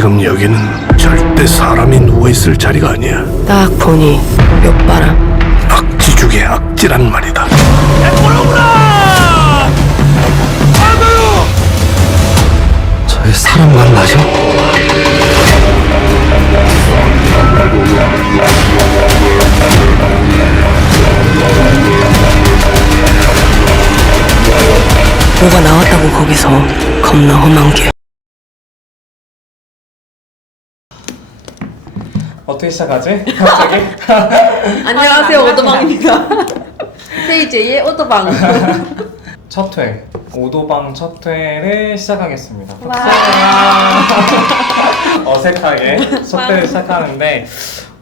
지금 여기는 절대 사람이 누워있을 자리가 아니야. 딱 보니 뼈바람. 악지 중에 악지란 말이다. 저게 사람 만나죠? 뭐가 나왔다고 거기서 겁나 험한 게. 어떻게 시작하지? 갑자기? 안녕하세요, 오도방입니다. 세이제이의 오도방. 첫 회, 오도방 첫 회를 시작하겠습니다. 어색하게 첫 회를 시작하는데,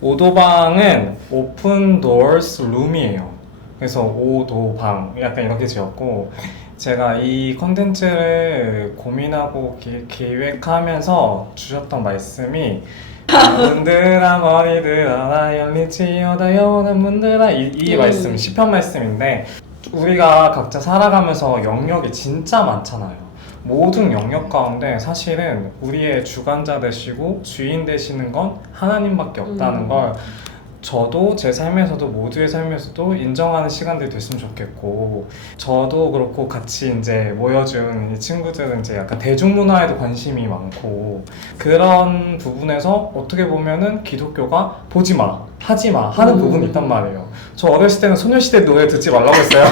오도방은 오픈 도어스 룸이에요. 그래서 오도방 약간 이렇게 지었고, 제가 이 컨텐츠를 고민하고 기획하면서 주셨던 말씀이 문들아 머리들아 나 열리지어다 영원한 문들아 이 말씀 시편 말씀인데, 우리가 각자 살아가면서 영역이 진짜 많잖아요. 모든 영역 가운데 사실은 우리의 주관자 되시고 주인 되시는 건 하나님밖에 없다는 걸 저도 제 삶에서도 모두의 삶에서도 인정하는 시간들이 됐으면 좋겠고, 저도 그렇고 같이 이제 모여준 이 친구들은 이제 약간 대중문화에도 관심이 많고, 그런 부분에서 어떻게 보면은 기독교가 보지 마, 하지 마 하는 부분이 있단 말이에요. 저 어렸을 때는 소녀시대 노래 듣지 말라고 했어요.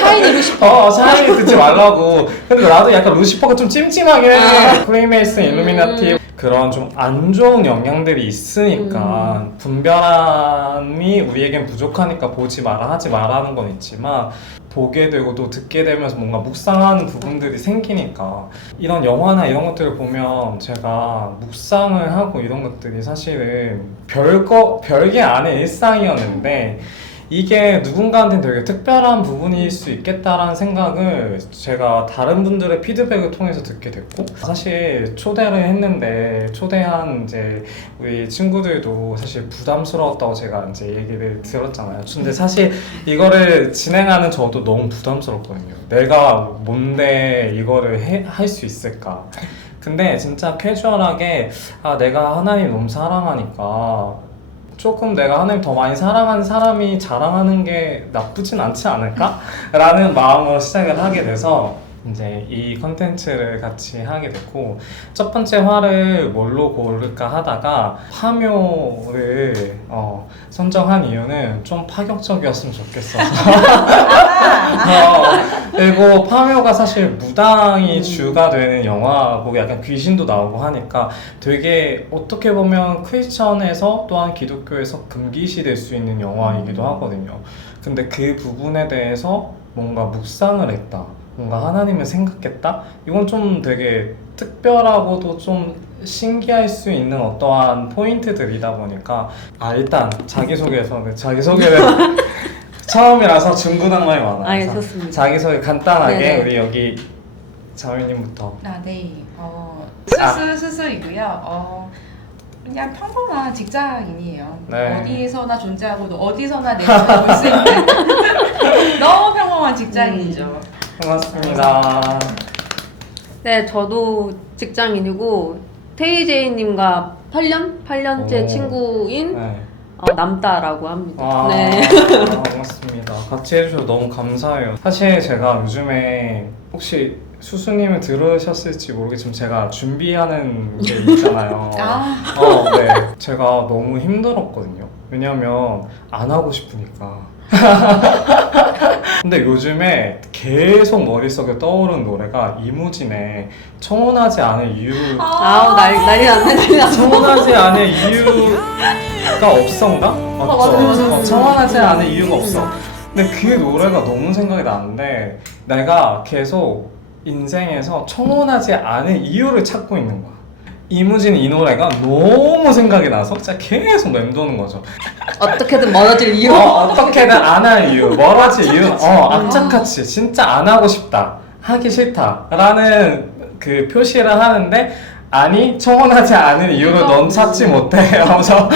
샤이니 루시퍼. 샤이니 듣지 말라고. 근데 나도 약간 루시퍼가 좀 찜찜하게 해. 프리메이슨, 일루미나티 그런 좀 안 좋은 영향들이 있으니까 분별함이 우리에겐 부족하니까 보지 마라, 하지 마라는 건 있지만, 보게 되고 또 듣게 되면서 뭔가 묵상하는 부분들이 생기니까, 이런 영화나 이런 것들을 보면 제가 묵상을 하고 이런 것들이 사실은 별게 아닌 일상이었는데, 이게 누군가한테는 되게 특별한 부분일 수 있겠다라는 생각을 제가 다른 분들의 피드백을 통해서 듣게 됐고, 사실 초대를 했는데 초대한 이제 우리 친구들도 사실 부담스러웠다고 제가 이제 얘기를 들었잖아요. 근데 사실 이거를 진행하는 저도 너무 부담스럽거든요. 내가 뭔데 이거를 할 수 있을까? 근데 진짜 캐주얼하게 내가 하나님 너무 사랑하니까 조금 내가 하나님 더 많이 사랑하는 사람이 자랑하는 게 나쁘진 않지 않을까? 라는 마음으로 시작을 하게 돼서 이제 이 컨텐츠를 같이 하게 됐고, 첫 번째 화를 뭘로 고를까 하다가 화묘를 선정한 이유는 좀 파격적이었으면 좋겠어서 그리고 파묘가 사실 무당이 주가 되는 영화고 약간 귀신도 나오고 하니까 되게 어떻게 보면 크리스천에서 또한 기독교에서 금기시 될 수 있는 영화이기도 하거든요. 근데 그 부분에 대해서 뭔가 묵상을 했다, 뭔가 하나님을 생각했다? 이건 좀 되게 특별하고도 좀 신기할 수 있는 어떠한 포인트들이다 보니까, 일단 자기소개를 처음이라서 중구난방이 많아요. 예, 좋습니다. 자기소개 간단하게 네네. 우리 여기 자매님부터. 네. 수술이고요. 그냥 평범한 직장인이에요. 네. 어디서나 존재하고 어디서나 내 모습을 볼 수 있는 너무 평범한 직장인이죠. 반갑습니다. 네, 저도 직장인이고 테이제이님과 8년째 오. 친구인 네. 남다라고 합니다. 네. 반갑습니다. 같이 해주셔서 너무 감사해요. 사실 제가 요즘에 혹시 수수님은 들으셨을지 모르겠지만 제가 준비하는 게 있잖아요. 네. 제가 너무 힘들었거든요. 왜냐면 안 하고 싶으니까. 근데 요즘에 계속 머릿속에 떠오르는 노래가 이무진의 청혼하지 않을 이유. 난리 났네. 청혼하지 않을 이유가 없어인가? 맞죠? 청혼하지 않을 이유가 없어. 근데 그 노래가 너무 생각이 나는데, 내가 계속 인생에서 청혼하지 않을 이유를 찾고 있는 거야. 이무진 이 노래가 너무 생각이 나서 진짜 계속 맴도는 거죠. 어떻게든 멀어질 이유. 어떻게든 안 할 이유, 멀어질 이유, 악착같이 진짜 안 하고 싶다, 하기 싫다 라는 그 표시를 하는데, 아니 청혼하지 않은 이유를 넌 찾지 못해 하면서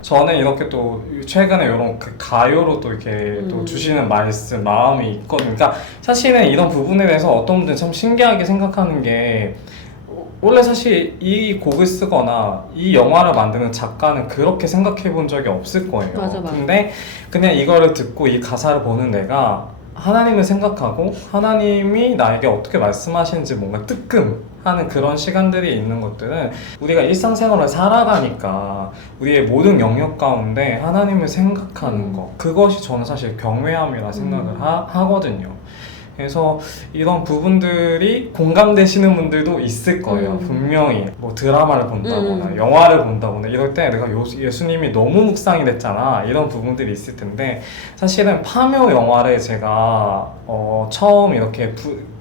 저는 이렇게 또 최근에 이런 그 가요로 또 이렇게 또 주시는 말씀, 마음이 있거든요. 그러니까 사실은 이런 부분에 대해서 어떤 분들은 참 신기하게 생각하는 게, 원래 사실 이 곡을 쓰거나 이 영화를 만드는 작가는 그렇게 생각해 본 적이 없을 거예요. 맞아. 근데 그냥 이거를 듣고 이 가사를 보는 내가 하나님을 생각하고 하나님이 나에게 어떻게 말씀하시는지 뭔가 뜨끔하는 그런 시간들이 있는 것들은 우리가 일상생활을 살아가니까 우리의 모든 영역 가운데 하나님을 생각하는 것, 그것이 저는 사실 경외함이라 생각을 하거든요. 그래서 이런 부분들이 공감되시는 분들도 있을 거예요. 분명히 뭐 드라마를 본다거나 영화를 본다거나 이럴 때 내가 예수님이 너무 묵상이 됐잖아 이런 부분들이 있을 텐데, 사실은 파묘 영화를 제가 처음 이렇게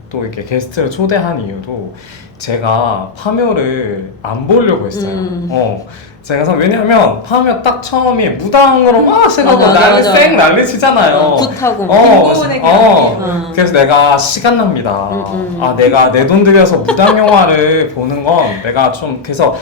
또 이렇게 게스트를 초대한 이유도 제가 파묘를 안 보려고 했어요. 제가 왜냐면 파묘 딱 처음이 무당으로 막 세가고 난리 치잖아요. 굿하고 김고은의 그래서 내가 시간 납니다. 아, 내가 내 돈 들여서 무당 영화를 보는 건 내가 좀 그래서.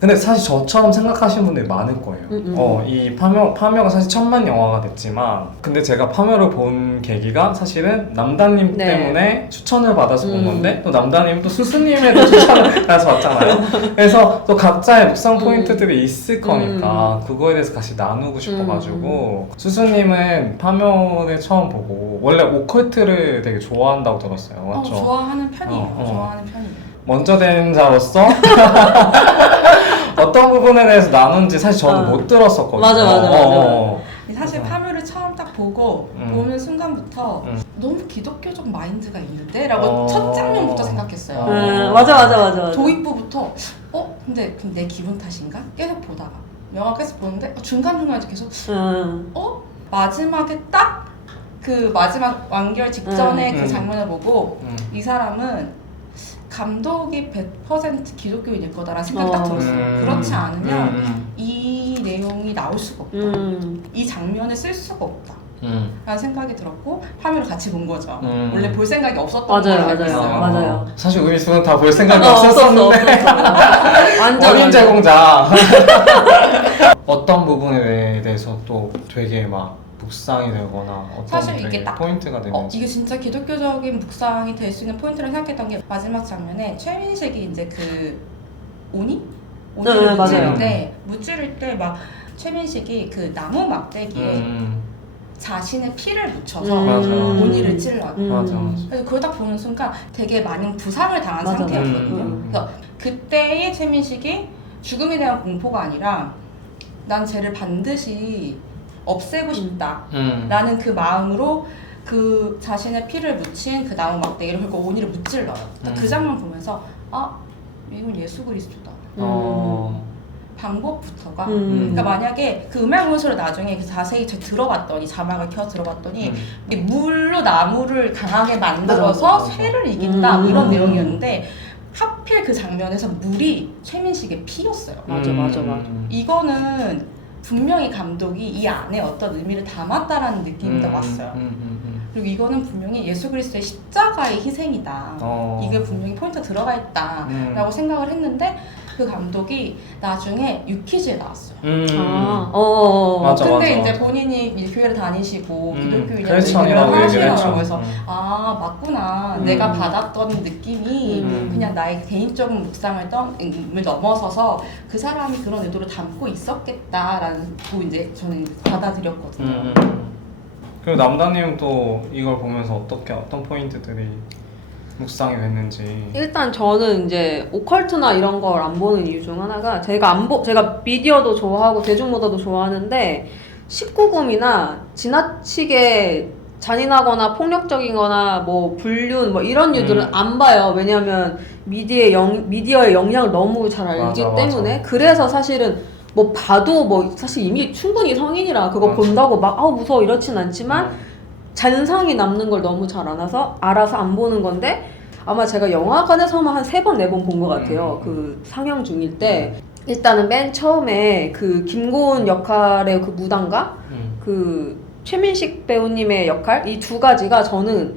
근데 사실 저처럼 생각하시는 분들이 많을 거예요. 이 파묘가 사실 1000만 영화가 됐지만, 근데 제가 파묘를 본 계기가 사실은 남다님 때문에 추천을 받아서 본 건데, 또 남다님 또 수수님에도 추천을 받아서 봤잖아요. 그래서 또 각자의 묵상 포인트들이 있을 거니까 그거에 대해서 같이 나누고 싶어가지고 수수님은 파묘를 처음 보고 원래 오컬트를 되게 좋아한다고 들었어요. 맞죠? 좋아하는 편이에요. 좋아하는 편이에요. 먼저 된 자로서 어떤 부분에 대해서 나눈지 사실 저도 못 들었었거든요. 맞아. 사실 파묘를 처음 딱 보고 보는 순간부터 너무 기독교적 마인드가 있는데? 라고 첫 장면부터 생각했어요. 맞아. 도입부부터 근데 내 기분 탓인가? 계속 보다가 영화 계속 보는데 중간중간에 계속 마지막에 딱 그 마지막 완결 직전에 그 장면을 보고 이 사람은 감독이 100% 기독교인일 거다라는 생각이 딱 들었어요. 그렇지 않으면 이 내용이 나올 수가 없다. 이 장면을 쓸 수가 없다. 라는 생각이 들었고 파묘를 같이 본 거죠. 원래 볼 생각이 없었던 걸로 알고 있어요. 맞아요. 사실 우리 둘은 다 볼 생각이 없었었는데 완전 어린 제공자. 어떤 부분에 대해서 또 되게 막 묵상이 되거나 어떤 사실 이게 되게 딱 포인트가 되는지. 이게 진짜 기독교적인 묵상이 될 수 있는 포인트를 생각했던 게 마지막 장면에 최민식이 이제 그 오니를 무찌를 때 막 최민식이 그 나무 막대기에 자신의 피를 묻혀서 오니를 찔러요. 맞아. 그래서 그걸 딱 보는 순간 되게 많은 부상을 당한 상태였거든요. 그래서 그때의 최민식이 죽음에 대한 공포가 아니라 난 쟤를 반드시 없애고 싶다 라는 그 마음으로 그 자신의 피를 묻힌 그 나무 막대기를 그리고 오니를 무찔러요. 그 장면 보면서 이건 예수 그리스도다. 방법부터가 그러니까 만약에 그 음악 문서를 나중에 자세히 들어봤더니 자막을 켜 들어봤더니 물로 나무를 강하게 만들어서 쇠를 이긴다 이런 내용이었는데 하필 그 장면에서 물이 최민식의 피였어요. 맞아. 이거는 분명히 감독이 이 안에 어떤 의미를 담았다라는 느낌이 왔어요. 그리고 이거는 분명히 예수 그리스도의 십자가의 희생이다. 이게 분명히 포인트가 들어가 있다라고 생각을 했는데 그 감독이 나중에 유퀴즈에 나왔어요. 근데 이제 본인이 교회를 다니시고 기독교인의 얘기를 하시더라고요. 그래서 맞구나. 내가 받았던 느낌이 그냥 나의 개인적인 묵상을 넘어서서 그 사람이 그런 의도를 담고 있었겠다라는 거 이제 저는 받아들였거든요. 그리고 남다님은 또 이걸 보면서 어떤 포인트들이 묵상이 됐는지. 일단 저는 이제 오컬트나 이런 걸 안 보는 이유 중 하나가 제가 미디어도 좋아하고 대중문화도 좋아하는데 19금이나 지나치게 잔인하거나 폭력적이거나 뭐 불륜 뭐 이런 류들은 안 봐요. 왜냐면 미디어의 영향을 너무 잘 알기 때문에. 그래서 사실은 뭐 봐도 뭐 사실 이미 충분히 성인이라 그거 본다고 막 무서워 이렇진 않지만 잔상이 남는 걸 너무 잘 알아서 안 보는 건데, 아마 제가 영화관에서만 한 3번, 4번 본 것 같아요. 그 상영 중일 때. 일단은 맨 처음에 그 김고은 역할의 그 무당과 그 최민식 배우님의 역할, 이 두 가지가 저는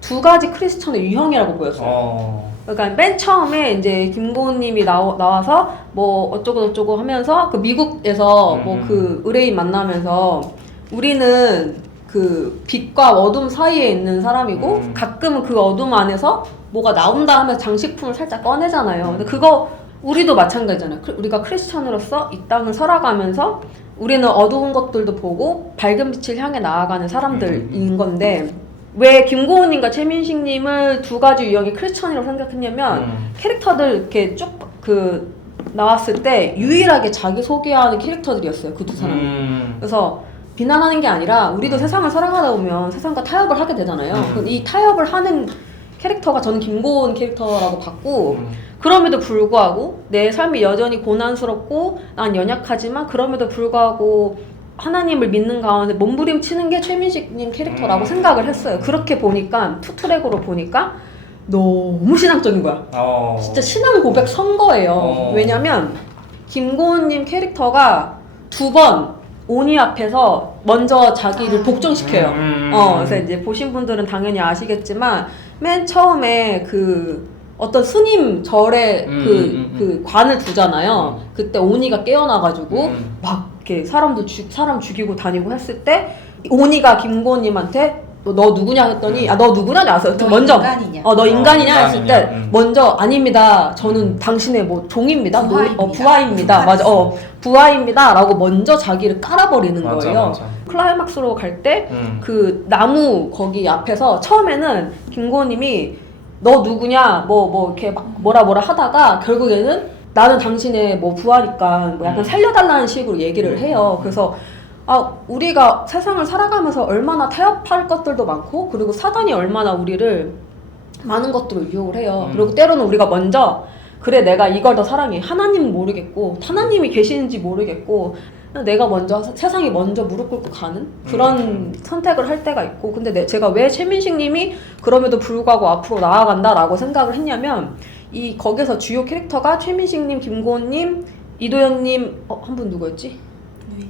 두 가지 크리스천의 유형이라고 보였어요. 그러니까 맨 처음에 이제 김고은님이 나와서 뭐 어쩌고 하면서 그 미국에서 뭐 그 의뢰인 만나면서 우리는 그 빛과 어둠 사이에 있는 사람이고 가끔은 그 어둠 안에서 뭐가 나온다 하면서 장식품을 살짝 꺼내잖아요. 근데 그거 우리도 마찬가지잖아요. 우리가 크리스찬으로서 이 땅을 살아가면서 우리는 어두운 것들도 보고 밝은 빛을 향해 나아가는 사람들인 건데 왜 김고은님과 최민식님을 두 가지 유형의 크리스찬이라고 생각했냐면 캐릭터들 이렇게 쭉 나왔을 때 유일하게 자기 소개하는 캐릭터들이었어요. 그 두 사람은. 그래서 비난하는 게 아니라 우리도 세상을 살아가다 보면 세상과 타협을 하게 되잖아요. 이 타협을 하는 캐릭터가 저는 김고은 캐릭터라고 봤고 그럼에도 불구하고 내 삶이 여전히 고난스럽고 난 연약하지만 그럼에도 불구하고 하나님을 믿는 가운데 몸부림치는 게 최민식님 캐릭터라고 생각을 했어요. 그렇게 보니까 투트랙으로 보니까 너무 신앙적인 거야. 진짜 신앙 고백 선 거예요. 왜냐면 김고은님 캐릭터가 두 번 오니 앞에서 먼저 자기를 복종시켜요. 그래서 이제 보신 분들은 당연히 아시겠지만 맨 처음에 어떤 스님 절에 그 관을 두잖아요. 그때 오니가 깨어나가지고 막 이렇게 사람 죽이고 다니고 했을 때 오니가 김고은님한테 너 누구냐 했더니 너 누구냐 나서 먼저 인간이냐? 너 인간이냐 했을 때 먼저 아닙니다. 저는 당신의 종입니다. 부하입니다. 맞아. 부하입니다. 라고 먼저 자기를 깔아버리는 거예요. 맞아. 클라이막스로 갈 때 그 나무 거기 앞에서 처음에는 김고은님이 너 누구냐 이렇게 막 뭐라 하다가 결국에는 나는 당신의 부하니까 약간 살려달라는 식으로 얘기를 해요. 그래서 우리가 세상을 살아가면서 얼마나 타협할 것들도 많고 그리고 사단이 얼마나 우리를 많은 것들을 유혹을 해요. 그리고 때로는 우리가 먼저 그래 내가 이걸 더 사랑해. 하나님은 모르겠고 하나님이 계시는지 모르겠고 내가 먼저 세상이 먼저 무릎 꿇고 가는 그런 선택을 할 때가 있고 근데 제가 왜 최민식님이 그럼에도 불구하고 앞으로 나아간다라고 생각을 했냐면 거기서 주요 캐릭터가 최민식님, 김고은님, 이도현님 한 분 누구였지?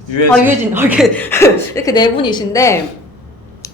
유해진 이렇게 네 분이신데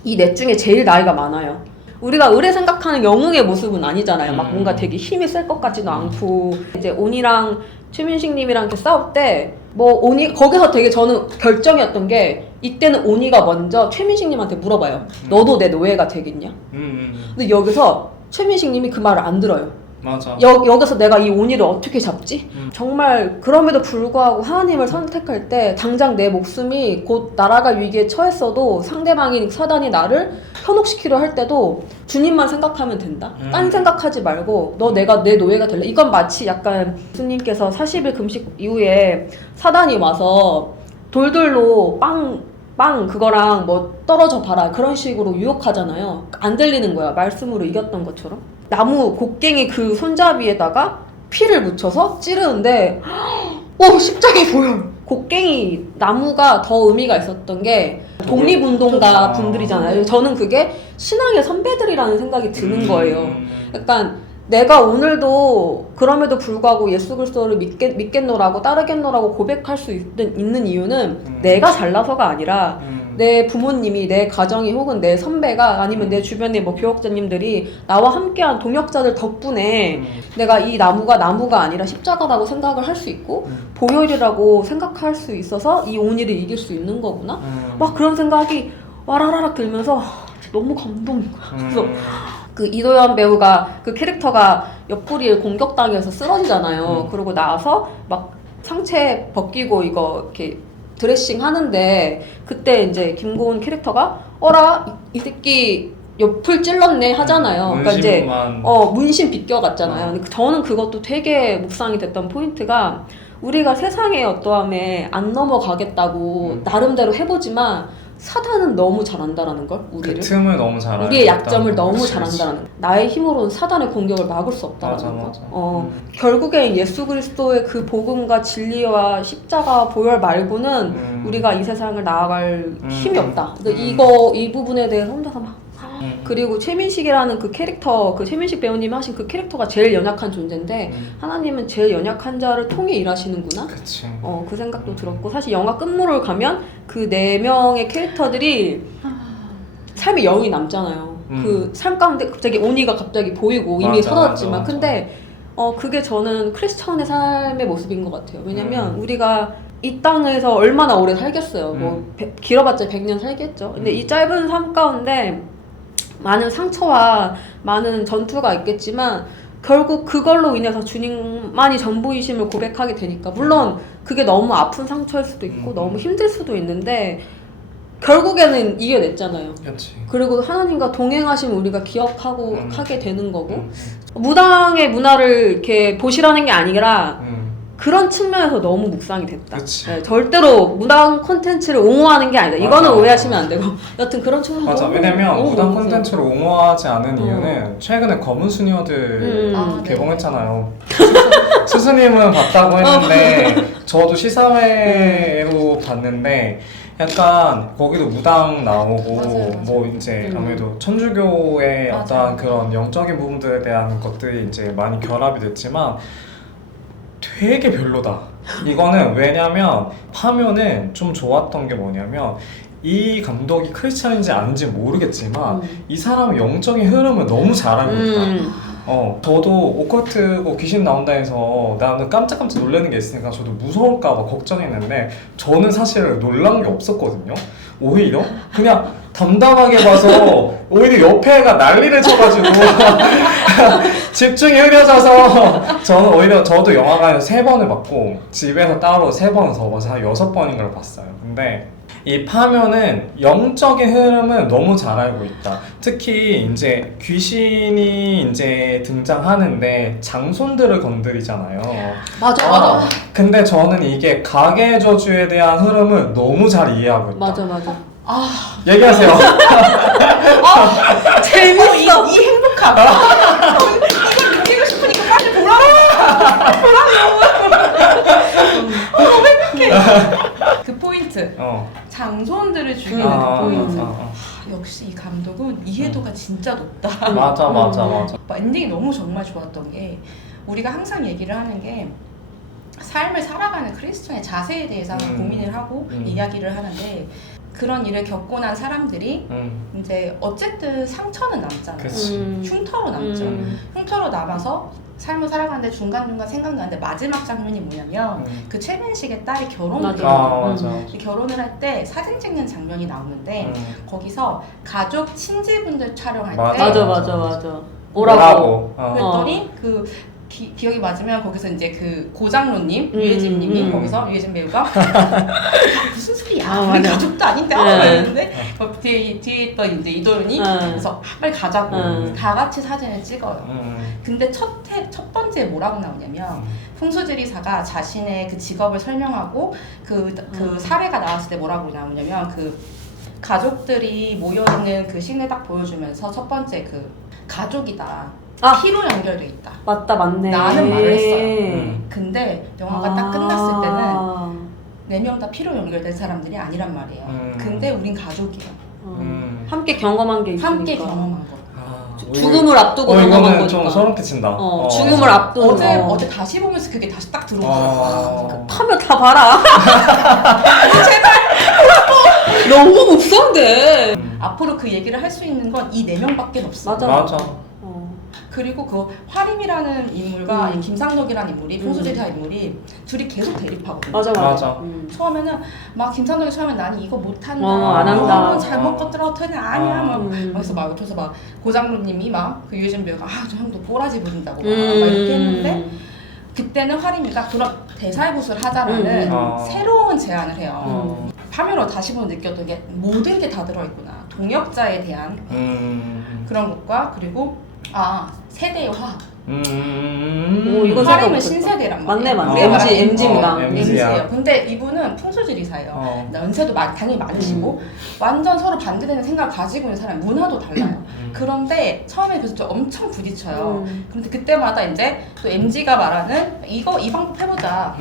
이 넷 중에 제일 나이가 많아요. 우리가 의뢰 생각하는 영웅의 모습은 아니잖아요. 막 뭔가 되게 힘이 셀 것 같지도 않고 이제 온이랑 최민식님이랑 이렇게 싸울 때 온이 거기서 되게 저는 결정이었던 게 이때는 온이가 먼저 최민식님한테 물어봐요. 너도 내 노예가 되겠냐? 근데 여기서 최민식님이 그 말을 안 들어요. 맞아. 여기서 내가 이 온이를 어떻게 잡지? 정말 그럼에도 불구하고 하나님을 선택할 때 당장 내 목숨이 곧 날아갈 위기에 처했어도 상대방인 사단이 나를 현혹시키려 할 때도 주님만 생각하면 된다. 딴 생각하지 말고 내가 내 노예가 될래. 이건 마치 약간 예수님께서 40일 금식 이후에 사단이 와서 돌들로 빵 그거랑 떨어져 봐라 그런 식으로 유혹하잖아요. 안 들리는 거야. 말씀으로 이겼던 것처럼. 나무 곡괭이 그 손잡이에다가 피를 묻혀서 찌르는데 십자가에 보여. 곡괭이 나무가 더 의미가 있었던 게 독립운동가 분들이잖아요. 저는 그게 신앙의 선배들이라는 생각이 드는 거예요. 약간 내가 오늘도 그럼에도 불구하고 예수 그리스도를 믿겠노라고 따르겠노라고 고백할 수 있는 이유는 내가 잘나서가 아니라 내 부모님이, 내 가정이 혹은 내 선배가 아니면 내 주변의 교역자님들이 나와 함께한 동역자들 덕분에 내가 이 나무가 아니라 십자가라고 생각을 할 수 있고 보혈이라고 생각할 수 있어서 이 온이를 이길 수 있는 거구나. 막 그런 생각이 와라라락 들면서 너무 감동인 거야. 그래서 그 이도현 배우가 그 캐릭터가 옆구리를 공격당해서 쓰러지잖아요. 그러고 나서 막 상체 벗기고 이거 이렇게 드레싱 하는데 그때 이제 김고은 캐릭터가 이 새끼 옆을 찔렀네 하잖아요. 그러니까 이제 문신 비껴갔잖아요. 근데 저는 그것도 되게 묵상이 됐던 포인트가 우리가 세상의 어떠함에 안 넘어가겠다고 나름대로 해보지만 사단은 너무 잘한다라는 걸 우리를 그 틈을 너무 잘 알고 우리의 약점을 너무 그치, 잘한다는 나의 힘으로는 사단의 공격을 막을 수 없다는 거. 맞아. 결국엔 예수 그리스도의 그 복음과 진리와 십자가 보혈 말고는 우리가 이 세상을 나아갈 힘이 없다. 근데 이 부분에 대해서 혼자서 막 그리고 최민식이라는 그 캐릭터, 그 최민식 배우님이 하신 그 캐릭터가 제일 연약한 존재인데 하나님은 제일 연약한 자를 통해 일하시는구나. 그치. 그 생각도 들었고 사실 영화 끝물을 가면 그 4명의 캐릭터들이 삶의 여운이 남잖아요. 그 삶 가운데 갑자기 온이가 갑자기 보이고 이미 서러웠지만 근데 그게 저는 크리스천의 삶의 모습인 것 같아요. 왜냐면 우리가 이 땅에서 얼마나 오래 살겠어요. 길어봤자 100년 살겠죠. 근데 이 짧은 삶 가운데 많은 상처와 많은 전투가 있겠지만 결국 그걸로 인해서 주님만이 전부이심을 고백하게 되니까 물론 그게 너무 아픈 상처일 수도 있고 너무 힘들 수도 있는데 결국에는 이겨냈잖아요. 그렇지. 그리고 하나님과 동행하심 우리가 기억하고 하게 되는 거고 무당의 문화를 이렇게 보시라는 게 아니라 그런 측면에서 너무 묵상이 됐다. 네, 절대로 무당 콘텐츠를 옹호하는 게 아니다. 이거는 오해하시면 안 되고 여튼 그런 측면에서 맞아. 너무, 왜냐면 너무 무당 묵상해요. 콘텐츠를 옹호하지 않은 이유는 최근에 검은 수녀들 아, 네. 개봉했잖아요. 스스님은 봤다고 했는데 저도 시사회로 봤는데 약간 거기도 무당 나오고 맞아요. 뭐 이제 아무래도 천주교의 맞아요. 어떤 그런 영적인 부분들에 대한 것들이 이제 많이 결합이 됐지만 되게 별로다. 이거는 왜냐면 파묘는 좀 좋았던 게 뭐냐면 이 감독이 크리스찬인지 아닌지 모르겠지만 이 사람은 영적인 흐름을 너무 잘 알고 있다. 저도 오컬트고 귀신 나온다 해서 나는 깜짝깜짝 놀라는 게 있으니까 저도 무서울까봐 걱정했는데 저는 사실 놀란 게 없었거든요. 오히려 그냥 담담하게 봐서 오히려 옆에가 난리를 쳐가지고 집중이 흐려져서 저는 오히려 저도 영화관에서 3번을 봤고 집에서 따로 3번을 더 봐서 한 6번인가를 봤어요. 근데 이 파묘는 영적인 흐름은 너무 잘 알고 있다. 특히 이제 귀신이 이제 등장하는데 장손들을 건드리잖아요. 맞아. 근데 저는 이게 가계 저주에 대한 흐름을 너무 잘 이해하고 있다. 맞아. 얘기하세요. 재밌어. 이 행복함. 이걸 느끼고 싶으니까 빨리 너무 행복해. 그 포인트. 장손들을 죽이는 그 포인트. 역시 이 감독은 이해도가 진짜 높다. 맞아. 엔딩이 너무 정말 좋았던 게 우리가 항상 얘기를 하는 게 삶을 살아가는 크리스천의 자세에 대해서 고민을 하고 이야기를 하는데 그런 일을 겪고 난 사람들이 이제 어쨌든 상처는 남잖아요. 흉터로 남죠. 흉터로 남아서 삶을 살아가는데 중간중간 생각나는데 마지막 장면이 뭐냐면 그 최민식의 딸이 결혼을 해요. 맞아. 결혼을 할 때 사진 찍는 장면이 나오는데 거기서 가족 친지분들 촬영할 때 맞아. 오라고. 그랬더니 그 기억이 맞으면 거기서 이제 그 고장로님 유해진님이 거기서 유해진 배우가 무슨 소리야 우리 가족도 아닌데 그랬는데 뒤에 있던 이제 이도현이 그래서 빨리 가자고 다 같이 사진을 찍어요. 근데 첫 번째 뭐라고 나오냐면 풍수지리사가 자신의 그 직업을 설명하고 그 사례가 나왔을 때 뭐라고 나오냐면 그 가족들이 모여있는 그 씬을 딱 보여주면서 첫 번째 그 가족이다. 피로 연결돼 있다. 맞네. 나는 말을 했어요. 근데 영화가 딱 끝났을 때는 4명 다 피로 연결된 사람들이 아니란 말이에요. 근데 우린 가족이야. 함께 경험한 게 있으니까. 함께 경험한 거. 죽음을 앞두고 경험한 이거는 거니까. 좀 소름 끼친다. 죽음을 앞두고. 어제 다시 보면서 그게 다시 딱 들어오더라고요. 파면 다 봐라. 제발. 너무 묵상돼. 앞으로 그 얘기를 할 수 있는 건 이 4명밖에 없어. 맞아. 그리고 그 화림이라는 인물과 이 김상덕이라는 인물이 풍수지리사 인물이 둘이 계속 대립하거든요. 맞아. 처음에는 막 김상덕이 처음에 나는 이거 못한다. 안 한다. 이건 잘못 껐더라 어떡하냐 아니야 막 그래서 막 옆에서 막 고장로님이 막 그 유해진 배우가 저 형도 꼬라지 부린다고 막 이렇게 했는데 그때는 화림이가 그런 대살굿을 하자라는 새로운 제안을 해요. 파묘로 다시 보면 느꼈던 게 모든 게 다 들어있구나. 동역자에 대한 그런 것과 그리고 세대의 화합. 이거 화림은 신세대란 말이에요. 맞네. MG입니다. MG예요. 근데 이분은 풍수지리사예요. 연세도 당연히 많으시고 완전 서로 반대되는 생각을 가지고 있는 사람, 문화도 달라요. 그런데 처음에 그래서 좀 엄청 부딪혀요. 그런데 그때마다 이제 또 MG가 말하는 이 방법 해보자.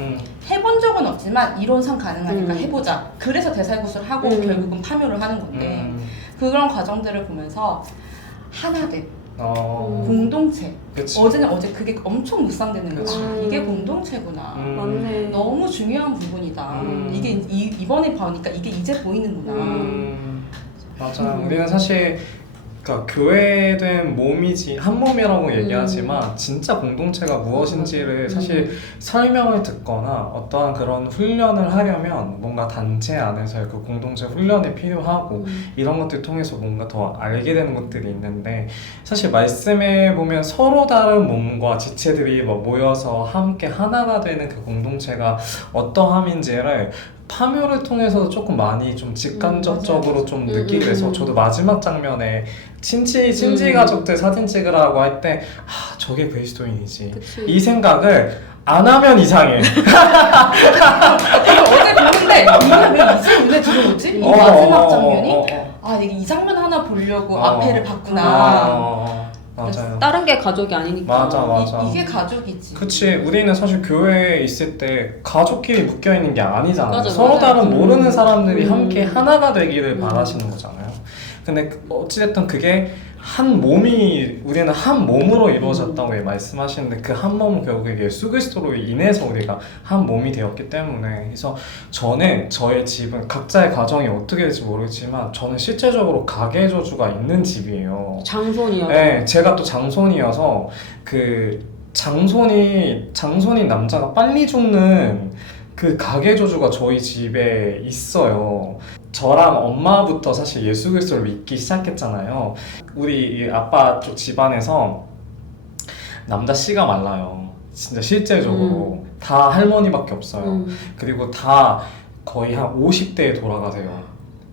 해본 적은 없지만 이론상 가능하니까 해보자. 그래서 대살굿을 하고 결국은 파묘를 하는 건데 그런 과정들을 보면서 하나됨. 공동체. 그치. 어제 그게 엄청 묵상되는 거야. 이게 공동체구나. 맞네. 너무 중요한 부분이다. 이게 이번에 보니까 이게 이제 보이는구나. 맞아. 우리는 사실 그러니까 교회된 몸이지 한 몸이라고 얘기하지만 진짜 공동체가 무엇인지를 사실 설명을 듣거나 어떠한 그런 훈련을 하려면 뭔가 단체 안에서의 그 공동체 훈련이 필요하고 이런 것들 통해서 뭔가 더 알게 되는 것들이 있는데 사실 말씀해 보면 서로 다른 몸과 지체들이 뭐 모여서 함께 하나가 되는 그 공동체가 어떠함인지를 파묘를 통해서 조금 많이 좀 직간접적으로 좀 느끼게 돼서 저도 마지막 장면에 친지 가족들 사진 찍으라고 할 때 아 저게 그리스도인이지 그치. 이 생각을 안 하면 이상해. 어제 보는데 이게 왜 이제 눈에 들어오지? 이 마지막 장면이 아 이게 이 장면 하나 보려고 앞에를 봤구나. 맞아요. 다른 게 가족이 아니니까. 맞아. 이게 가족이지. 그치. 우리는 사실 교회에 있을 때 가족끼리 묶여 있는 게 아니잖아요. 맞아, 서로 맞아. 다른 모르는 사람들이 함께 하나가 되기를 음. 바라시는 거잖아요. 근데 어찌됐든 그게 한 몸이 우리는 한 몸으로 이루어졌다고 말씀하시는데 그 한 몸은 결국에 예수 그리스도로 인해서 우리가 한 몸이 되었기 때문에 그래서 저는 저의 집은 각자의 가정이 어떻게 될지 모르지만 저는 실제적으로 가계 저주가 있는 집이에요. 장손이요. 네, 제가 또 장손이어서 그 장손인 남자가 빨리 죽는 그 가계 저주가 저희 집에 있어요. 저랑 엄마부터 사실 예수 그리스도를 믿기 시작했잖아요. 우리 이 아빠 쪽 집안에서 남자 씨가 말라요. 진짜 실제적으로 다 할머니밖에 없어요. 그리고 다 거의 한 50대에 돌아가세요.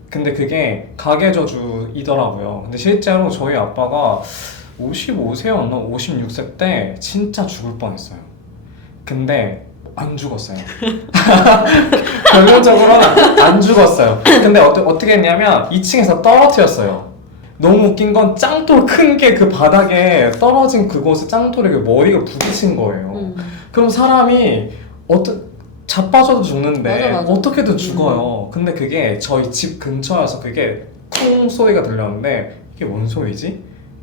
근데 그게 가계 저주이더라고요. 근데 실제로 저희 아빠가 55세였나 56세 때 진짜 죽을 뻔했어요. 근데 안 죽었어요. 결론적으로는 안 죽었어요. 근데 어떻게 했냐면 2층에서 떨어뜨렸어요. 너무 웃긴 건 짱돌 큰 게 그 바닥에 떨어진 그곳에 짱돌에게 머리가 부딪힌 거예요. 그럼 사람이 자빠져도 죽는데 맞아. 어떻게든 죽어요. 근데 그게 저희 집 근처여서 그게 쿵 소리가 들렸는데 이게 뭔 소리지?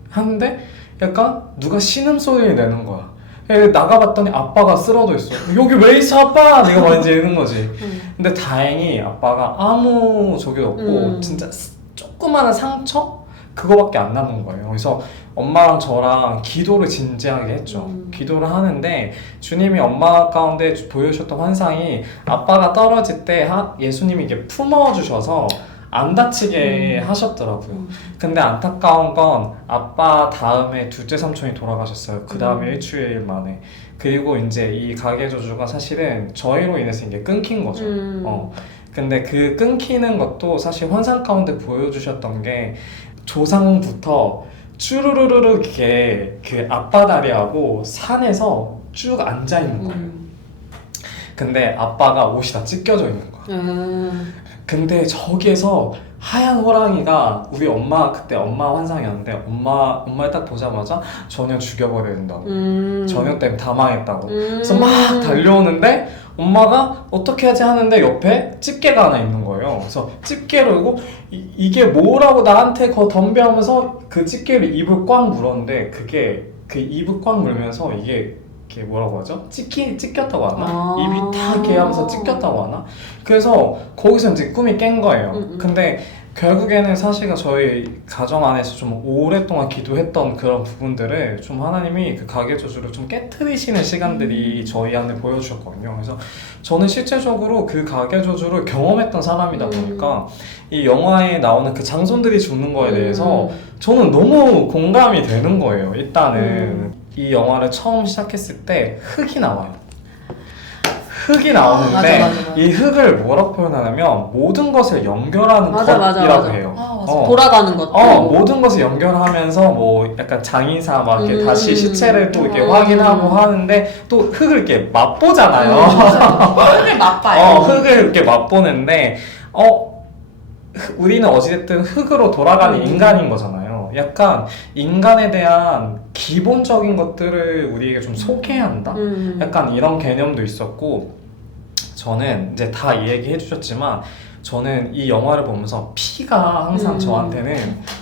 하는데 약간 누가 신음소리를 내는 거야. 나가봤더니 아빠가 쓰러져 있어. 여기 왜 있어 아빠? 내가 말인지 이러는 거지. 근데 다행히 아빠가 아무 적이 없고 진짜 조그마한 상처? 그거밖에 안 남은 거예요. 그래서 엄마랑 저랑 기도를 진지하게 했죠. 기도를 하는데 주님이 엄마 가운데 보여주셨던 환상이 아빠가 떨어질 때 예수님이 이렇게 품어주셔서 안 다치게 하셨더라고요. 근데 안타까운 건 아빠 다음에 둘째 삼촌이 돌아가셨어요. 그 다음에 일주일 만에. 그리고 이제 이 가계 저주가 사실은 저희로 인해서 이게 끊긴 거죠. 근데 그 끊기는 것도 사실 환상 가운데 보여주셨던 게 조상부터 쭈루루루루 이렇게 그 앞바다리하고 산에서 쭉 앉아 있는 거예요. 근데 아빠가 옷이 다 찢겨져 있는 거야. 근데 저기에서 하얀 호랑이가 우리 엄마 그때 엄마 환상이었는데 엄마를 딱 보자마자 저녁 죽여버려야 된다고. 저녁 때문에 다 망했다고. 그래서 막 달려오는데 엄마가 어떻게 하지 하는데 옆에 집게가 하나 있는 거예요. 그래서 집게로 이거 이게 뭐라고 나한테 덤벼하면서 그 집게를 입을 꽉 물었는데 그게 그 입을 꽉 물면서 이게 뭐라고 하죠? 찢겼다고 하나? 입이 다 이렇게 하면서 찢겼다고 하나? 그래서 거기서 이제 꿈이 깬 거예요. 근데 결국에는 사실은 저희 가정 안에서 좀 오랫동안 기도했던 그런 부분들을 좀 하나님이 그 가계 저주를 좀 깨트리시는 시간들이 저희 안에 보여주셨거든요. 그래서 저는 실제적으로 그 가계 저주를 경험했던 사람이다 보니까 이 영화에 나오는 그 장손들이 죽는 거에 대해서 저는 너무 공감이 되는 거예요. 일단은 이 영화를 처음 시작했을 때 흙이 나와요. 흙이 나오는데 맞아. 이 흙을 뭐라고 표현하냐면 모든 것을 연결하는 것이라고 해요. 돌아가는 것. 모든 것을 연결하면서 뭐 약간 장의사 막 이렇게 다시 시체를 또 이렇게 확인하고 하는데 또 흙을 이렇게 맛보잖아요. 흙을 맛봐요. 흙을 이렇게 맛보는데 우리는 어찌됐든 흙으로 돌아가는 인간인 거잖아요. 약간 인간에 대한 기본적인 것들을 우리에게 좀 소개해야 한다? 약간 이런 개념도 있었고 저는 이제 다 얘기해 주셨지만 저는 이 영화를 보면서 피가 항상 저한테는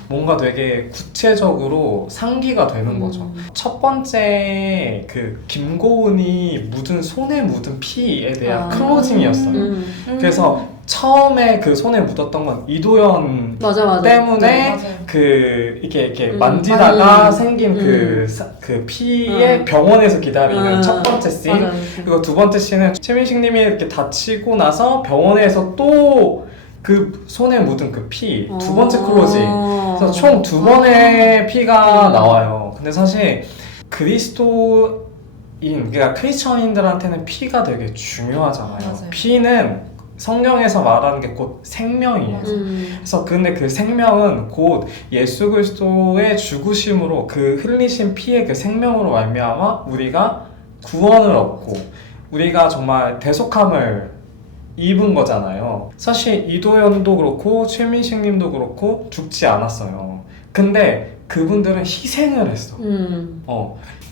뭔가 되게 구체적으로 상기가 되는 거죠. 첫 번째 그 김고은이 손에 묻은 피에 대한 클로징이었어요. 그래서 처음에 그 손에 묻었던 건 이도현 맞아. 때문에 네, 맞아요. 그 이렇게 만지다가 생긴 그 피에 병원에서 기다리는 첫 번째 씬. 맞아요. 그리고 두 번째 씬은 최민식님이 이렇게 다치고 나서 병원에서 또 그 손에 묻은 그 피 두 번째 클로징. 그래서 총 2번의 피가 나와요. 근데 사실 그러니까 크리스천인들한테는 피가 되게 중요하잖아요. 맞아요. 피는 성경에서 말하는 게 곧 생명이에요. 그래서 근데 그 생명은 곧 예수 그리스도의 죽으심으로 그 흘리신 피의 그 생명으로 말미암아 우리가 구원을 얻고 우리가 정말 대속함을 입은 거잖아요. 사실 이도현도 그렇고 최민식님도 그렇고 죽지 않았어요. 근데 그분들은 희생을 했어.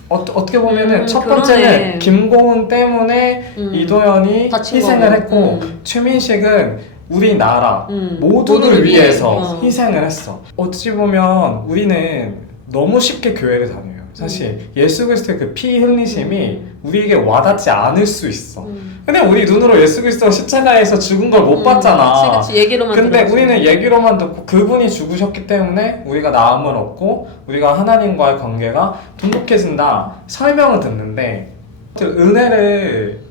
어떻게 보면은 첫 번째는 그러네. 김고은 때문에 이도현이 다친 희생을 거고. 했고 최민식은 우리나라 모두를 위해서 희생을 했어. 어찌 보면 우리는 너무 쉽게 교회를 다녀요. 사실 예수 그리스도의 그 피 흘리심이 우리에게 와닿지 않을 수 있어. 근데 우리 눈으로 예수 그리스도가 십자가에서 죽은 걸 못 봤잖아. 그치, 얘기로만 근데 들었지. 우리는 얘기로만 듣고 그분이 죽으셨기 때문에 우리가 나음을 얻고 우리가 하나님과의 관계가 돈독해진다 설명을 듣는데 은혜를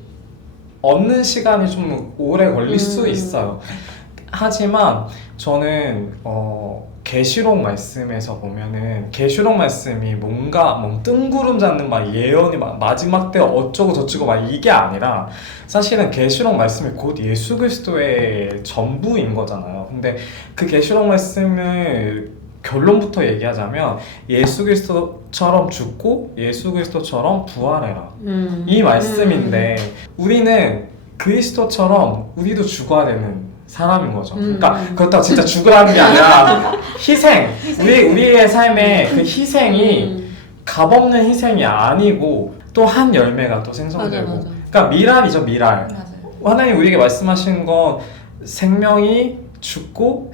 얻는 시간이 좀 오래 걸릴 수 있어요. 하지만 저는 계시록 말씀에서 보면은 계시록 말씀이 뭔가 뜬구름 잡는 막 예언이 막 마지막 때 어쩌고 저쩌고 막 이게 아니라 사실은 계시록 말씀이 곧 예수 그리스도의 전부인 거잖아요. 근데 그 계시록 말씀을 결론부터 얘기하자면 예수 그리스도처럼 죽고 예수 그리스도처럼 부활해라 이 말씀인데 우리는 그리스도처럼 우리도 죽어야 되는 사람인 거죠. 그러니까 그렇다고 진짜 죽으라는 게 아니라 희생. 우리의 삶의 그 희생이 값없는 희생이 아니고 또 한 열매가 또 생성되고. 맞아. 그러니까 미랄이죠, 미랄. 맞아요. 하나님 우리에게 말씀하시는 건 생명이 죽고